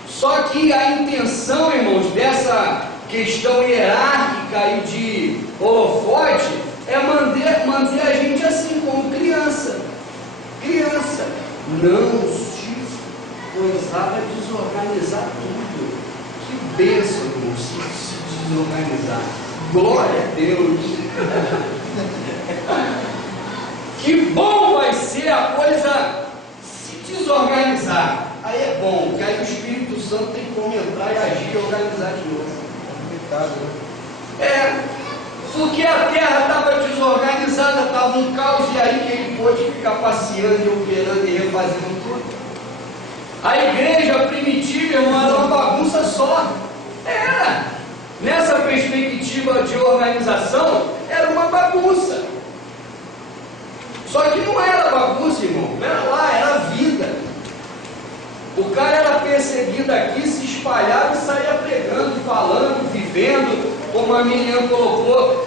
Só que a intenção, irmãos, dessa questão hierárquica e de holofote é manter a gente assim, como criança. Criança, não se coisava desorganizar tudo. Que bênção, irmão, se desorganizar. Glória a Deus. Que bom vai ser a coisa se desorganizar. Aí é bom, porque aí o Espírito Santo tem como entrar e agir e organizar de novo. Porque a terra estava desorganizada, estava um caos, e aí que ele pôde ficar passeando e operando e refazendo tudo. A igreja primitiva, irmão, era uma bagunça só. Era. Nessa perspectiva de organização, era uma bagunça. Só que não era bagunça, irmão. Não era lá, era vida. O cara era perseguido aqui, se espalhava e saía pregando, falando, vivendo, como a menina colocou,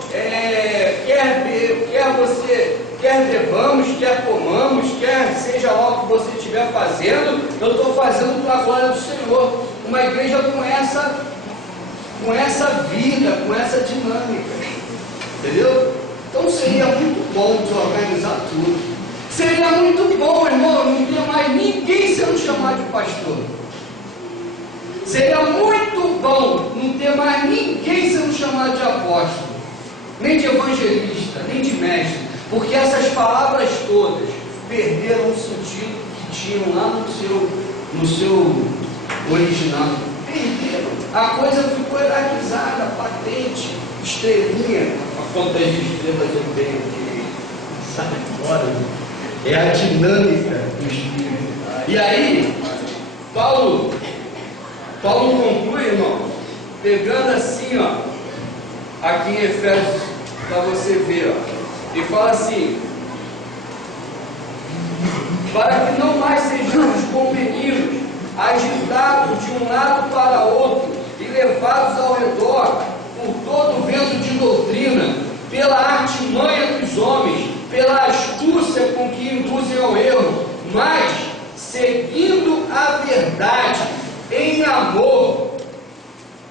quer bebamos, quer comamos, quer seja lá o que você estiver fazendo, eu estou fazendo para a glória do Senhor. Uma igreja com essa vida, com essa dinâmica, entendeu? Então seria muito bom desorganizar tudo. Seria muito bom, irmão, não ter mais ninguém sendo chamado de pastor. Seria muito bom não ter mais ninguém sendo chamado de apóstolo, nem de evangelista, nem de mestre, porque essas palavras todas perderam o sentido que tinham lá no seu original. Perderam. A coisa ficou hierarquizada, patente, estrelinha. A conta de estrelas eu tenho aqui. Sai fora. É a dinâmica do Espírito. E aí, Paulo conclui, irmão, pegando assim, ó, aqui em Efésios, para você ver, ó, e fala assim: para que não mais sejamos como meninos, agitados de um lado para outro e levados ao redor por todo o vento de doutrina, pela artimanha verdade em amor.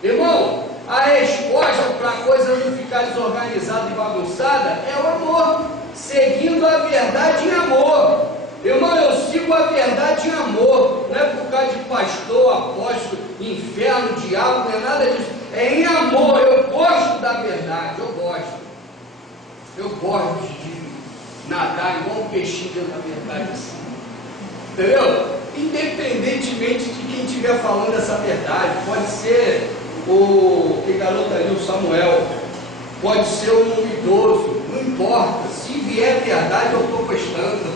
Irmão, a resposta para a coisa não ficar desorganizada e bagunçada é o amor, seguindo a verdade em amor. Irmão, eu sigo a verdade em amor, não é por causa de pastor, apóstolo, inferno, diabo, não é nada disso, é em amor. Eu gosto da verdade, eu gosto de nadar igual um peixinho dentro da verdade assim, entendeu? Independentemente de quem estiver falando essa verdade, pode ser que garoto ali, o Samuel, pode ser um idoso, não importa, se vier verdade eu estou gostando,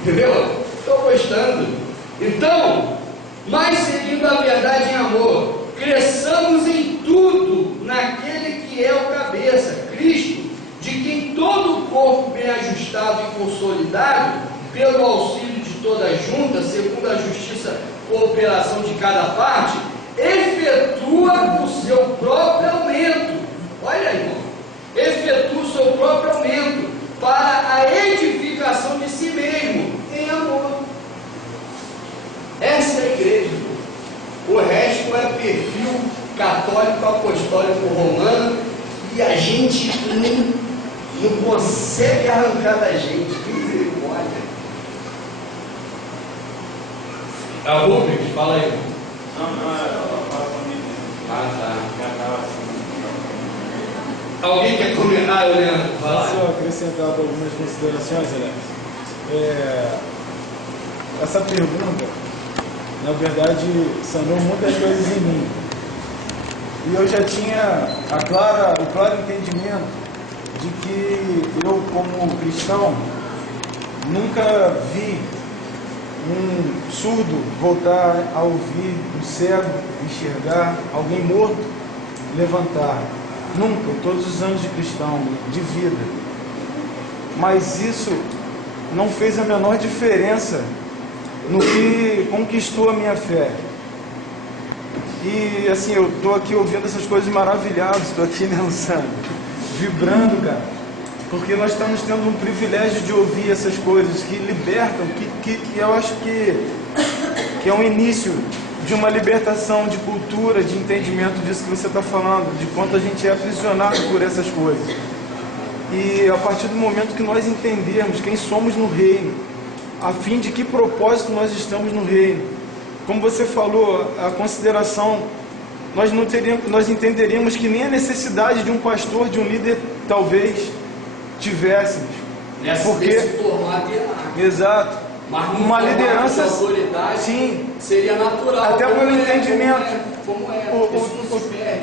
entendeu? Estou gostando. Então, mas seguindo a verdade em amor, cresçamos em tudo naquele que é o cabeça, Cristo, de quem todo o corpo bem ajustado e consolidado, pelo auxílio de toda a junta, segundo a justiça cooperação de cada parte, efetua o seu próprio aumento. Olha aí, irmão, efetua o seu próprio aumento para a edificação de si mesmo, em amor. Essa é a igreja. O resto é perfil católico, apostólico, romano, e a gente não consegue arrancar da gente. Misericórdia. Rubens, fala aí. Alguém quer comentar, Leandro? Posso acrescentar algumas considerações, Alex? Essa pergunta, na verdade, sanou muitas coisas em mim. E eu já tinha o claro entendimento de que eu, como cristão, nunca vi um surdo voltar a ouvir, um cego enxergar, alguém morto levantar. Nunca, em todos os anos de cristão, de vida. Mas isso não fez a menor diferença no que conquistou a minha fé. E assim, eu estou aqui ouvindo essas coisas maravilhadas, estou aqui, né, Luciano, vibrando, cara, porque nós estamos tendo um privilégio de ouvir essas coisas que libertam, que eu acho que é um início de uma libertação de cultura, de entendimento disso que você está falando, de quanto a gente é aprisionado por essas coisas. E a partir do momento que nós entendermos quem somos no reino, a fim de que propósito nós estamos no reino, como você falou, a consideração, nós entenderíamos que nem a necessidade de um pastor, de um líder, talvez tivéssemos. Porque formato exato. Mas uma liderança, autoridade, sim, seria natural. até pelo entendimento.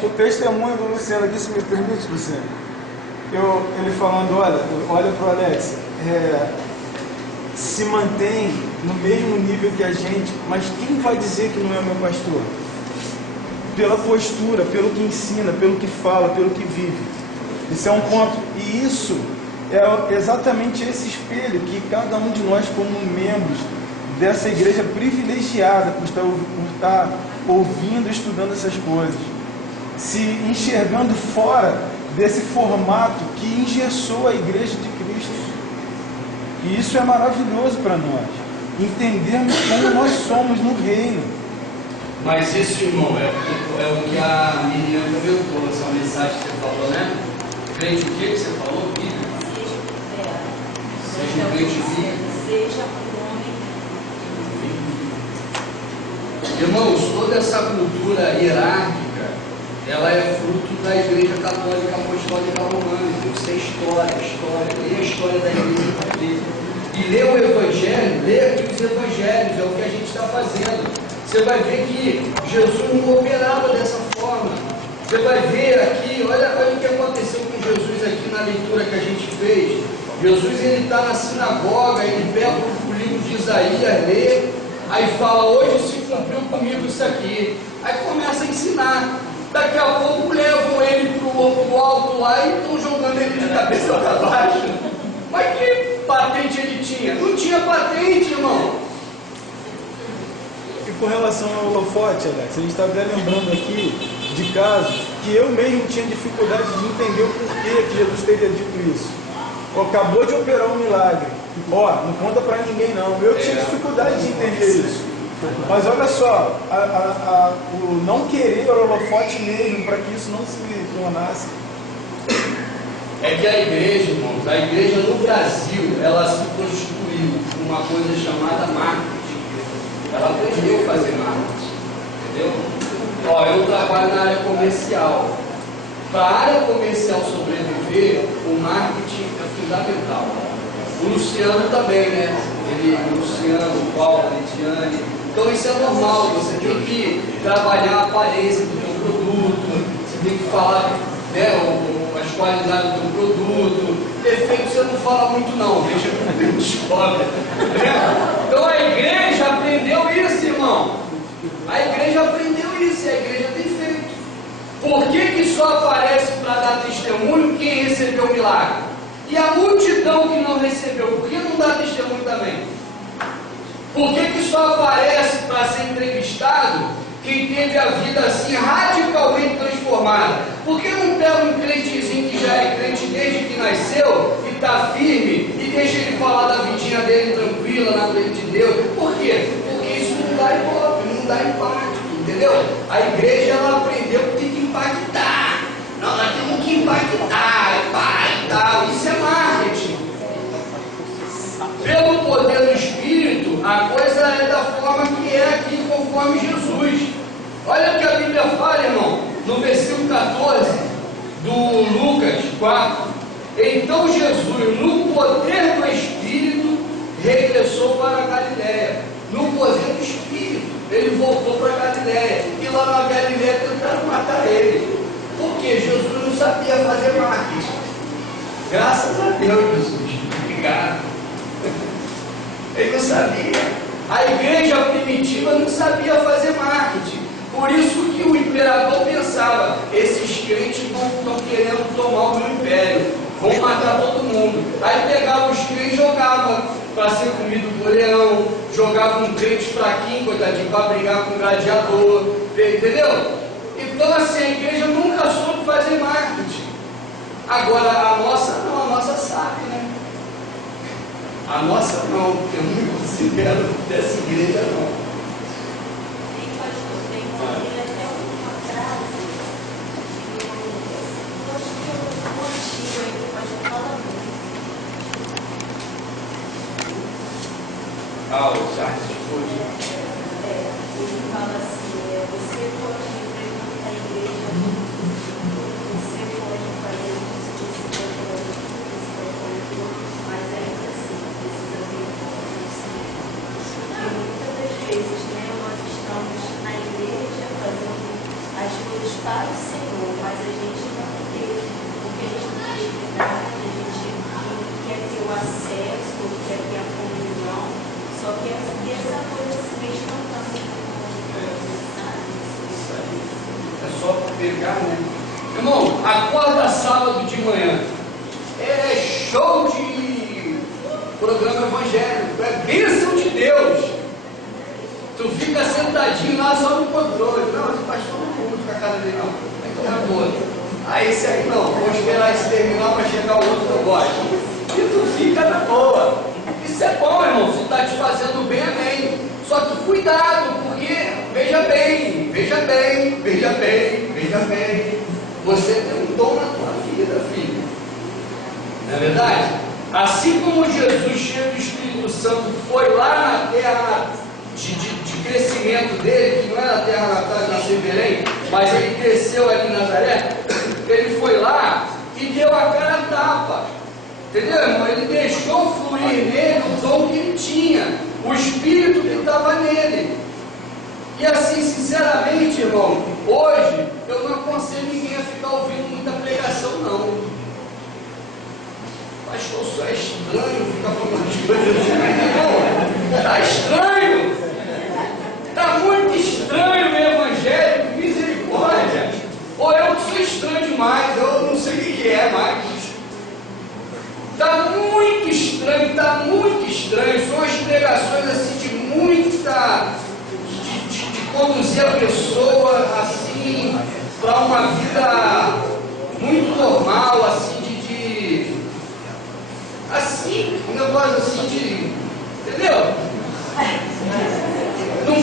O testemunho do Luciano aqui, se me permite, Luciano, ele falando, olha para o Alex, se mantém no mesmo nível que a gente, mas quem vai dizer que não é meu pastor? Pela postura, pelo que ensina, pelo que fala, pelo que vive. Isso é um ponto. E isso é exatamente esse espelho que cada um de nós, como membros dessa igreja privilegiada, por estar ouvindo e estudando essas coisas, se enxergando fora desse formato que engessou a igreja de Cristo. E isso é maravilhoso para nós, entendermos como nós somos no reino. Mas isso, irmão, é o que a menina comentou, essa mensagem que você falou, né? Crente, o que você falou? Bíblia? Seja um crente bíblico. Seja um homem. Irmãos, toda essa cultura hierárquica, ela é fruto da Igreja Católica Apostólica Romana. Isso é história. Lê a história da Igreja Católica. E lê o Evangelho, lê aqui os Evangelhos, é o que a gente está fazendo. Você vai ver que Jesus não operava dessa forma. Você vai ver aqui, olha o que aconteceu com Jesus aqui na leitura que a gente fez. Jesus, ele está na sinagoga, ele pega o livro de Isaías, lê, aí fala, hoje se cumpriu comigo isso aqui. Aí começa a ensinar. Daqui a pouco levam ele para o alto lá e estão jogando ele de cabeça para baixo. Mas que patente ele tinha? Não tinha patente, irmão. E com relação ao holofote, Alex, a gente está até lembrando aqui de casos que eu mesmo tinha dificuldade de entender o porquê que Jesus teria dito isso. Acabou de operar um milagre. Não conta para ninguém não. Eu tinha dificuldade de entender isso. Mas olha só, o não querer o holofote mesmo, para que isso não se tornasse. É que a igreja, irmãos, a igreja no Brasil, ela se constituiu uma coisa chamada marketing. Ela aprendeu a fazer marketing, entendeu? Ó, eu trabalho na área comercial. Para a área comercial sobreviver, o marketing é fundamental. O Luciano também, né? O Luciano, o Paulo, a Lidiane. Então isso é normal, você tem que trabalhar a aparência do teu produto, você tem que falar, né, as qualidades do teu produto. Defeito você não fala muito não, deixa que o descobre. Então a igreja aprendeu isso, irmão. A igreja aprendeu isso e a igreja tem feito. Por que só aparece para dar testemunho quem recebeu o milagre? E a multidão que não recebeu, por que não dá testemunho também? Por que só aparece para ser entrevistado quem teve a vida assim radicalmente transformada? Por que não pega um crentezinho que já é crente desde que nasceu e está firme e deixa ele falar da vidinha dele tranquila na frente de Deus? Por quê? Porque isso não dá ibope, não dá impacto, entendeu? A igreja ela aprendeu que tem que impactar. Não, nós temos que impactar, isso é marketing. Pelo poder do Espírito, a coisa é da forma que é aqui, conforme Jesus. Olha o que a Bíblia fala, irmão, no versículo 14 do Lucas 4. Então Jesus, no poder do Espírito, regressou para a Galiléia. No poder do Espírito, ele voltou para a Galiléia. E lá na Galiléia tentaram matar ele. Porque Jesus não sabia fazer marketing. Graças a Deus, Jesus. Obrigado. Ele não sabia. A igreja primitiva não sabia fazer marketing. Por isso que o imperador pensava, esses crentes estão querendo tomar o meu império, vão matar todo mundo. Aí pegava os crentes e jogava para ser comido por leão, jogava um crente fraquinho, coitadinho, para brigar com um gladiador, entendeu? Então assim, a igreja nunca soube fazer marketing. Agora a nossa não, a nossa sabe, né? A nossa não, eu não considero dessa igreja não. Tem, pastor, tem até uma frase eu acho que é um antigo aí que o pastor fala muito. O Charles Spurgeon. Ele fala assim, você pode frequentar a igreja, você pode fazer isso, você pode fazer isso, você pode fazer aquilo, mas ainda assim, precisa ter um conhecimento. Porque muitas das vezes, né, nós estamos na igreja fazendo as coisas para o Senhor, mas a gente não tem, porque a gente não tem intimidade, a gente quer ter o acesso, quer ter a comunhão, só que essa coisa se mexe não tanto. É só pegar, né? Irmão, acorda sábado de manhã. É show de programa evangélico. É bênção de Deus. Tu fica sentadinho lá só no controle. Não, esse pastor não curte com a casa dele, não. Aí toma boa. Aí esse aí não. Vou esperar esse terminar para chegar o outro que eu gosto. E tu fica na boa. Isso é bom, irmão. Se está te fazendo bem, amém. Só que cuidado, porque veja bem, você tem um dom na tua vida, filho. Não é verdade? Assim como Jesus, cheio do Espírito Santo, foi lá na terra de crescimento dele, que não era a terra natal, nasceu em Belém, mas ele cresceu ali em Nazaré, ele foi lá e deu a cara a tapa. Entendeu, irmão? Ele deixou fluir nele o dom que ele tinha, o Espírito que estava nele. E assim, sinceramente, irmão, hoje eu não aconselho ninguém a ficar ouvindo muita pregação, não. Pastor, só é estranho ficar falando as coisas assim. Está estranho. Está muito estranho o evangelho, misericórdia. Ou eu que sou estranho demais, eu não sei o que é mais. Está muito estranho, São as pregações assim de muita. de conduzir a pessoa assim para uma vida muito normal, assim, assim, um negócio assim de. Entendeu? Não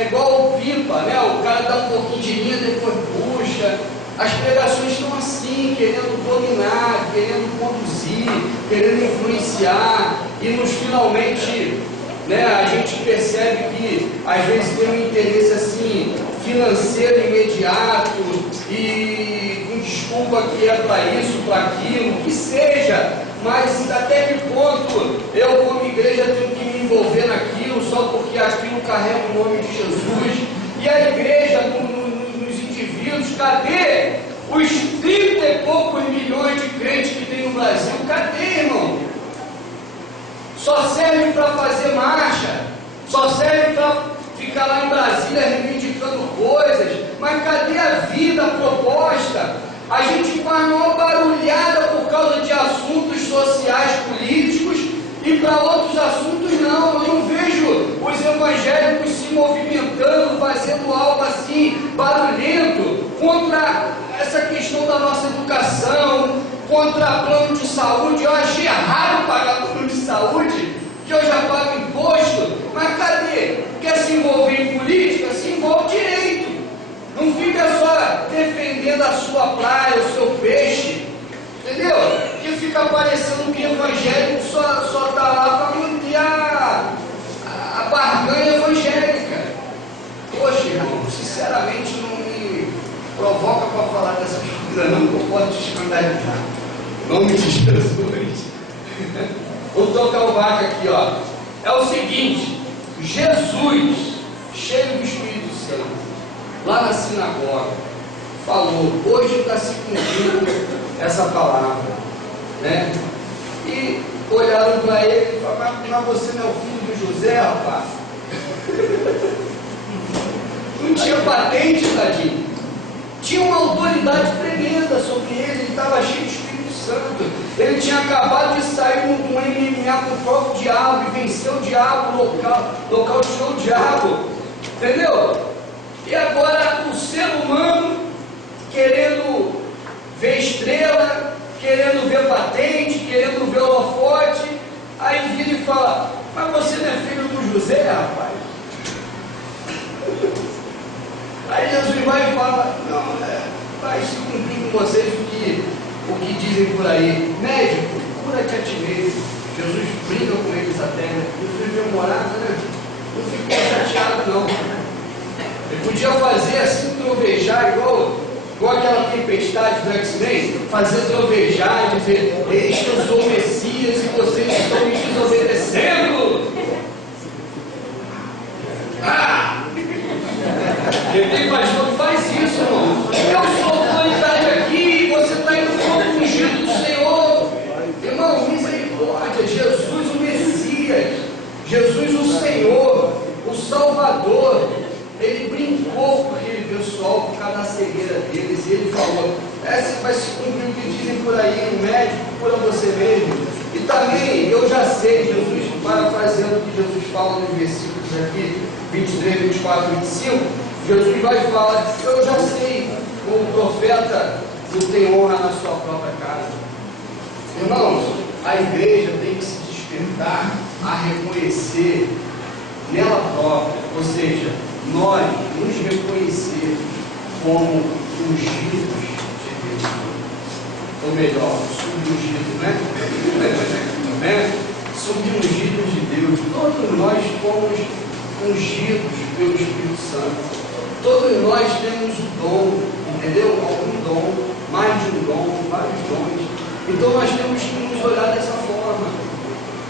é igual o pipa, né? O cara dá um pouquinho de linha, depois puxa. As pregações estão assim, querendo dominar, querendo conduzir, querendo influenciar, e nos finalmente, né, a gente percebe que às vezes tem um interesse assim financeiro imediato e com desculpa que é para isso, para aquilo, que seja, mas até que ponto eu como igreja tenho que me envolver naquilo só porque aquilo carrega o nome de Jesus? E a igreja nos indivíduos, cadê os 30 e poucos milhões de crentes que tem no Brasil? Cadê, irmão? Só serve para fazer marcha, só serve para ficar lá em Brasília reivindicando coisas, mas cadê a vida proposta? A gente faz uma barulhada por causa de assuntos sociais, políticos, e para outros assuntos não. Eu não vejo os evangélicos se movimentando, fazendo algo assim barulhento contra essa questão da nossa educação, contra plano de saúde. Eu achei errado pagar plano de saúde, que eu já pago imposto, mas cadê? Quer se envolver em política? Se envolve direito. Não fica só defendendo a sua praia, o seu peixe, entendeu? Que fica parecendo que evangélico só está lá para manter a barganha evangélica. Poxa, irmão, sinceramente não me provoca para falar dessas coisas, não, que eu posso te escandalizar. Em nome de Jesus. Vou tocar o barco aqui, ó. É o seguinte: Jesus, cheio do Espírito Santo, lá na sinagoga, falou, hoje está se cumprindo essa palavra, né? E olharam para ele e falaram, mas você não é o filho de José, rapaz? Não tinha patente, tadinho. Tinha uma autoridade tremenda sobre ele estava cheio de Espírito Santo. Ele tinha acabado de sair de um MMA com o próprio diabo e venceu o diabo, nocauteou o diabo, entendeu? E agora o ser humano querendo ver estrela, querendo ver patente, querendo ver holofote, aí vira e fala, mas você não é filho do José, rapaz? Aí Jesus vai e fala, não, vai se cumprir com vocês o que dizem por aí, médico, cura-te a ti mesmo. Jesus brinca com eles até, né? Jesus veio morar, né? Não ficou chateado não. Ele podia fazer assim, trovejar, igual aquela tempestade do X-Men, fazer trovejar, dizer, eis que eu sou o Messias e vocês estão me desobedecendo. Tem pastor que faz isso, irmão. Eu sou autoridade aqui, você está indo contra o ungido do Senhor. Irmão, misericórdia, Jesus o Messias, Jesus o Senhor, o Salvador. Ele brincou com aquele pessoal por causa da cegueira deles, e ele falou, vai se cumprir o que dizem por aí, o médico cura você mesmo. E também, eu já sei, Jesus, parafraseando o que Jesus fala nos versículos aqui, 23, 24, 25, Jesus vai falar, eu já sei, como profeta não tem honra na sua própria casa. Irmãos, a igreja tem que se despertar a reconhecer nela própria, ou seja, nós nos reconhecer como ungidos de Deus, ou melhor, subungidos, né? Subungidos de Deus. Todos nós fomos ungidos pelo Espírito Santo. Todos nós temos um dom, entendeu? Algum dom, mais de um dom, vários dons. Então nós temos que nos olhar dessa forma.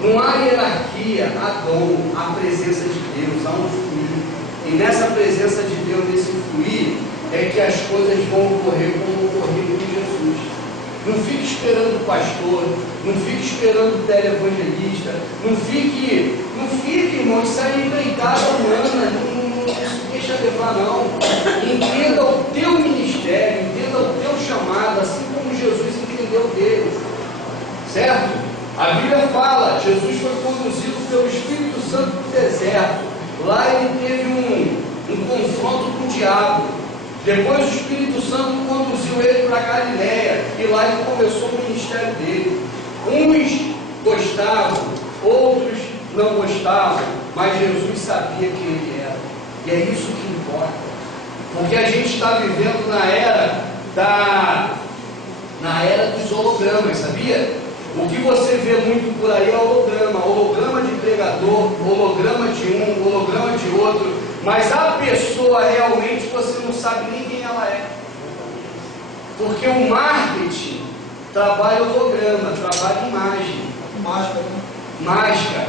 Não há hierarquia, há dom, há presença de Deus, há um fluir. E nessa presença de Deus, nesse fluir, é que as coisas vão ocorrer como ocorreram com Jesus. Não fique esperando o pastor, não fique esperando o televangelista, não fique, irmão, isso aí é empreitada humana, não se deixa levar não. Entenda o teu ministério, entenda o teu chamado, assim como Jesus entendeu dele, certo? A Bíblia fala, Jesus foi conduzido pelo Espírito Santo no deserto. Lá ele teve um confronto com o diabo. Depois o Espírito Santo conduziu ele para Galiléia, e lá ele começou o ministério dele. Uns gostavam, outros não gostavam, mas Jesus sabia quem ele era. E é isso que importa. Porque a gente está vivendo na era dos hologramas, sabia? O que você vê muito por aí é holograma de pregador, holograma de um, holograma de outro, mas a pessoa realmente você não sabe nem quem ela é. Porque o marketing trabalha holograma, trabalha imagem. Máscara.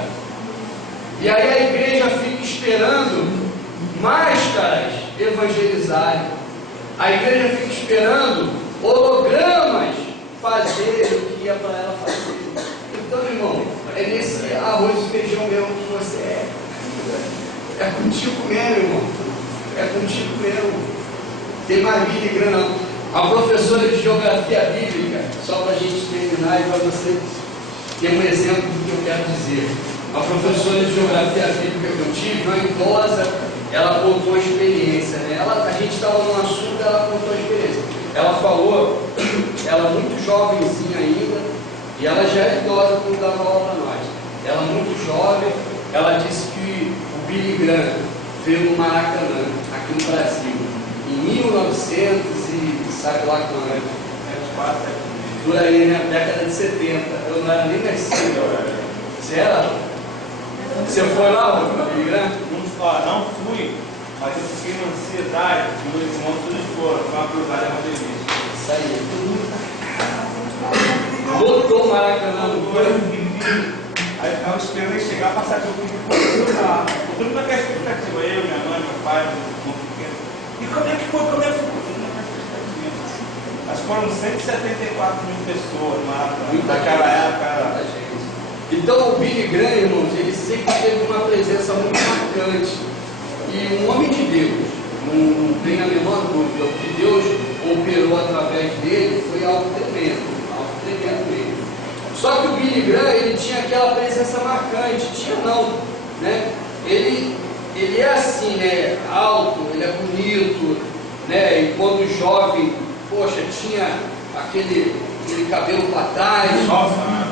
E aí a igreja fica esperando máscaras evangelizarem. A igreja fica esperando hologramas fazer o que é para ela fazer. Então, irmão, é nesse arroz e feijão mesmo que você é. É contigo mesmo, irmão. É contigo mesmo. Tem mais Bíblia, não. A professora de geografia bíblica, só para a gente terminar e para você ter um exemplo do que eu quero dizer. A professora de geografia bíblica que eu tive, uma idosa, ela contou a experiência, né? A gente estava num assunto, ela contou a experiência. Ela falou, ela muito jovenzinha ainda, e ela já é idosa quando dava aula para nós. Ela muito jovem, ela disse que o Billy Graham veio no Maracanã, aqui no Brasil, em 1900 e sabe lá quando, né? Por aí, na década de 70. Eu não era nem nascido. Você era? Você foi lá, Billy Graham? Não fui, mas eu fiquei na ansiedade, que meus irmãos todos foram, foi uma cruzada evangelista. Isso aí. Lotou o Maracanã no Aí ficava esperando ele chegar para saber o que aconteceu lá. Todo mundo naquela expectativa, eu, minha mãe, meu pai, meu irmão pequeno. E como é que foi? Como é que foi? Mas foram 174 mil pessoas no Maracanã. Naquela época. Então o Billy Graham, irmãos, ele sempre teve uma presença muito marcante. E um homem de Deus, não tem a menor dúvida, o que Deus operou através dele foi algo tremendo mesmo. Só que o Billy Graham, ele tinha aquela presença marcante, tinha não, né? Ele é assim, né? Alto, ele é bonito, né? E quando jovem, poxa, tinha aquele cabelo para trás,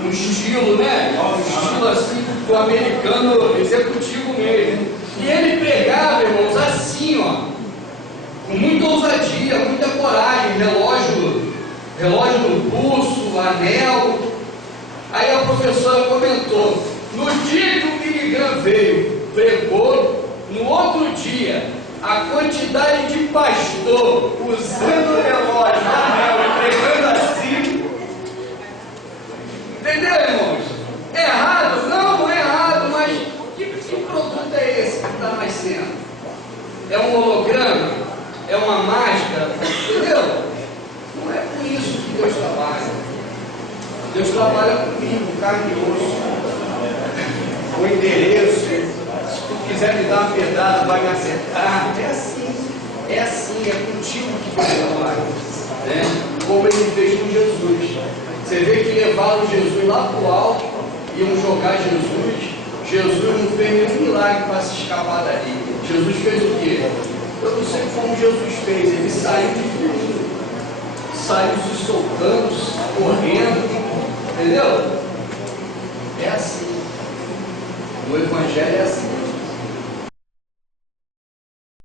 um estilo, né? Um estilo assim, do americano executivo mesmo. E ele pregava, irmãos, assim, ó, com muita ousadia, muita coragem, relógio no pulso, anel. Aí a professora comentou, no dia que o Billy Graham veio, pregou, no outro dia, a quantidade de pastor usando relógio, anel e pregando assim. Entendeu, irmãos? É errado? Não é errado, mas que produto é esse que está nascendo? É um holograma? É uma máscara? Entendeu? Não é por isso que Deus trabalha. Deus trabalha comigo, carne e osso. O endereço, se tu quiser me dar uma pedrada, vai me acertar. É assim, é contigo que Deus trabalha. Né? Como ele fez com Jesus. Você vê que levaram Jesus lá para o alto, iam jogar Jesus. Jesus não fez nenhum milagre para se escapar dali. Jesus fez o quê? Eu não sei como Jesus fez. Ele saiu de tudo. Saiu se soltando, correndo. Entendeu? É assim. O Evangelho é assim.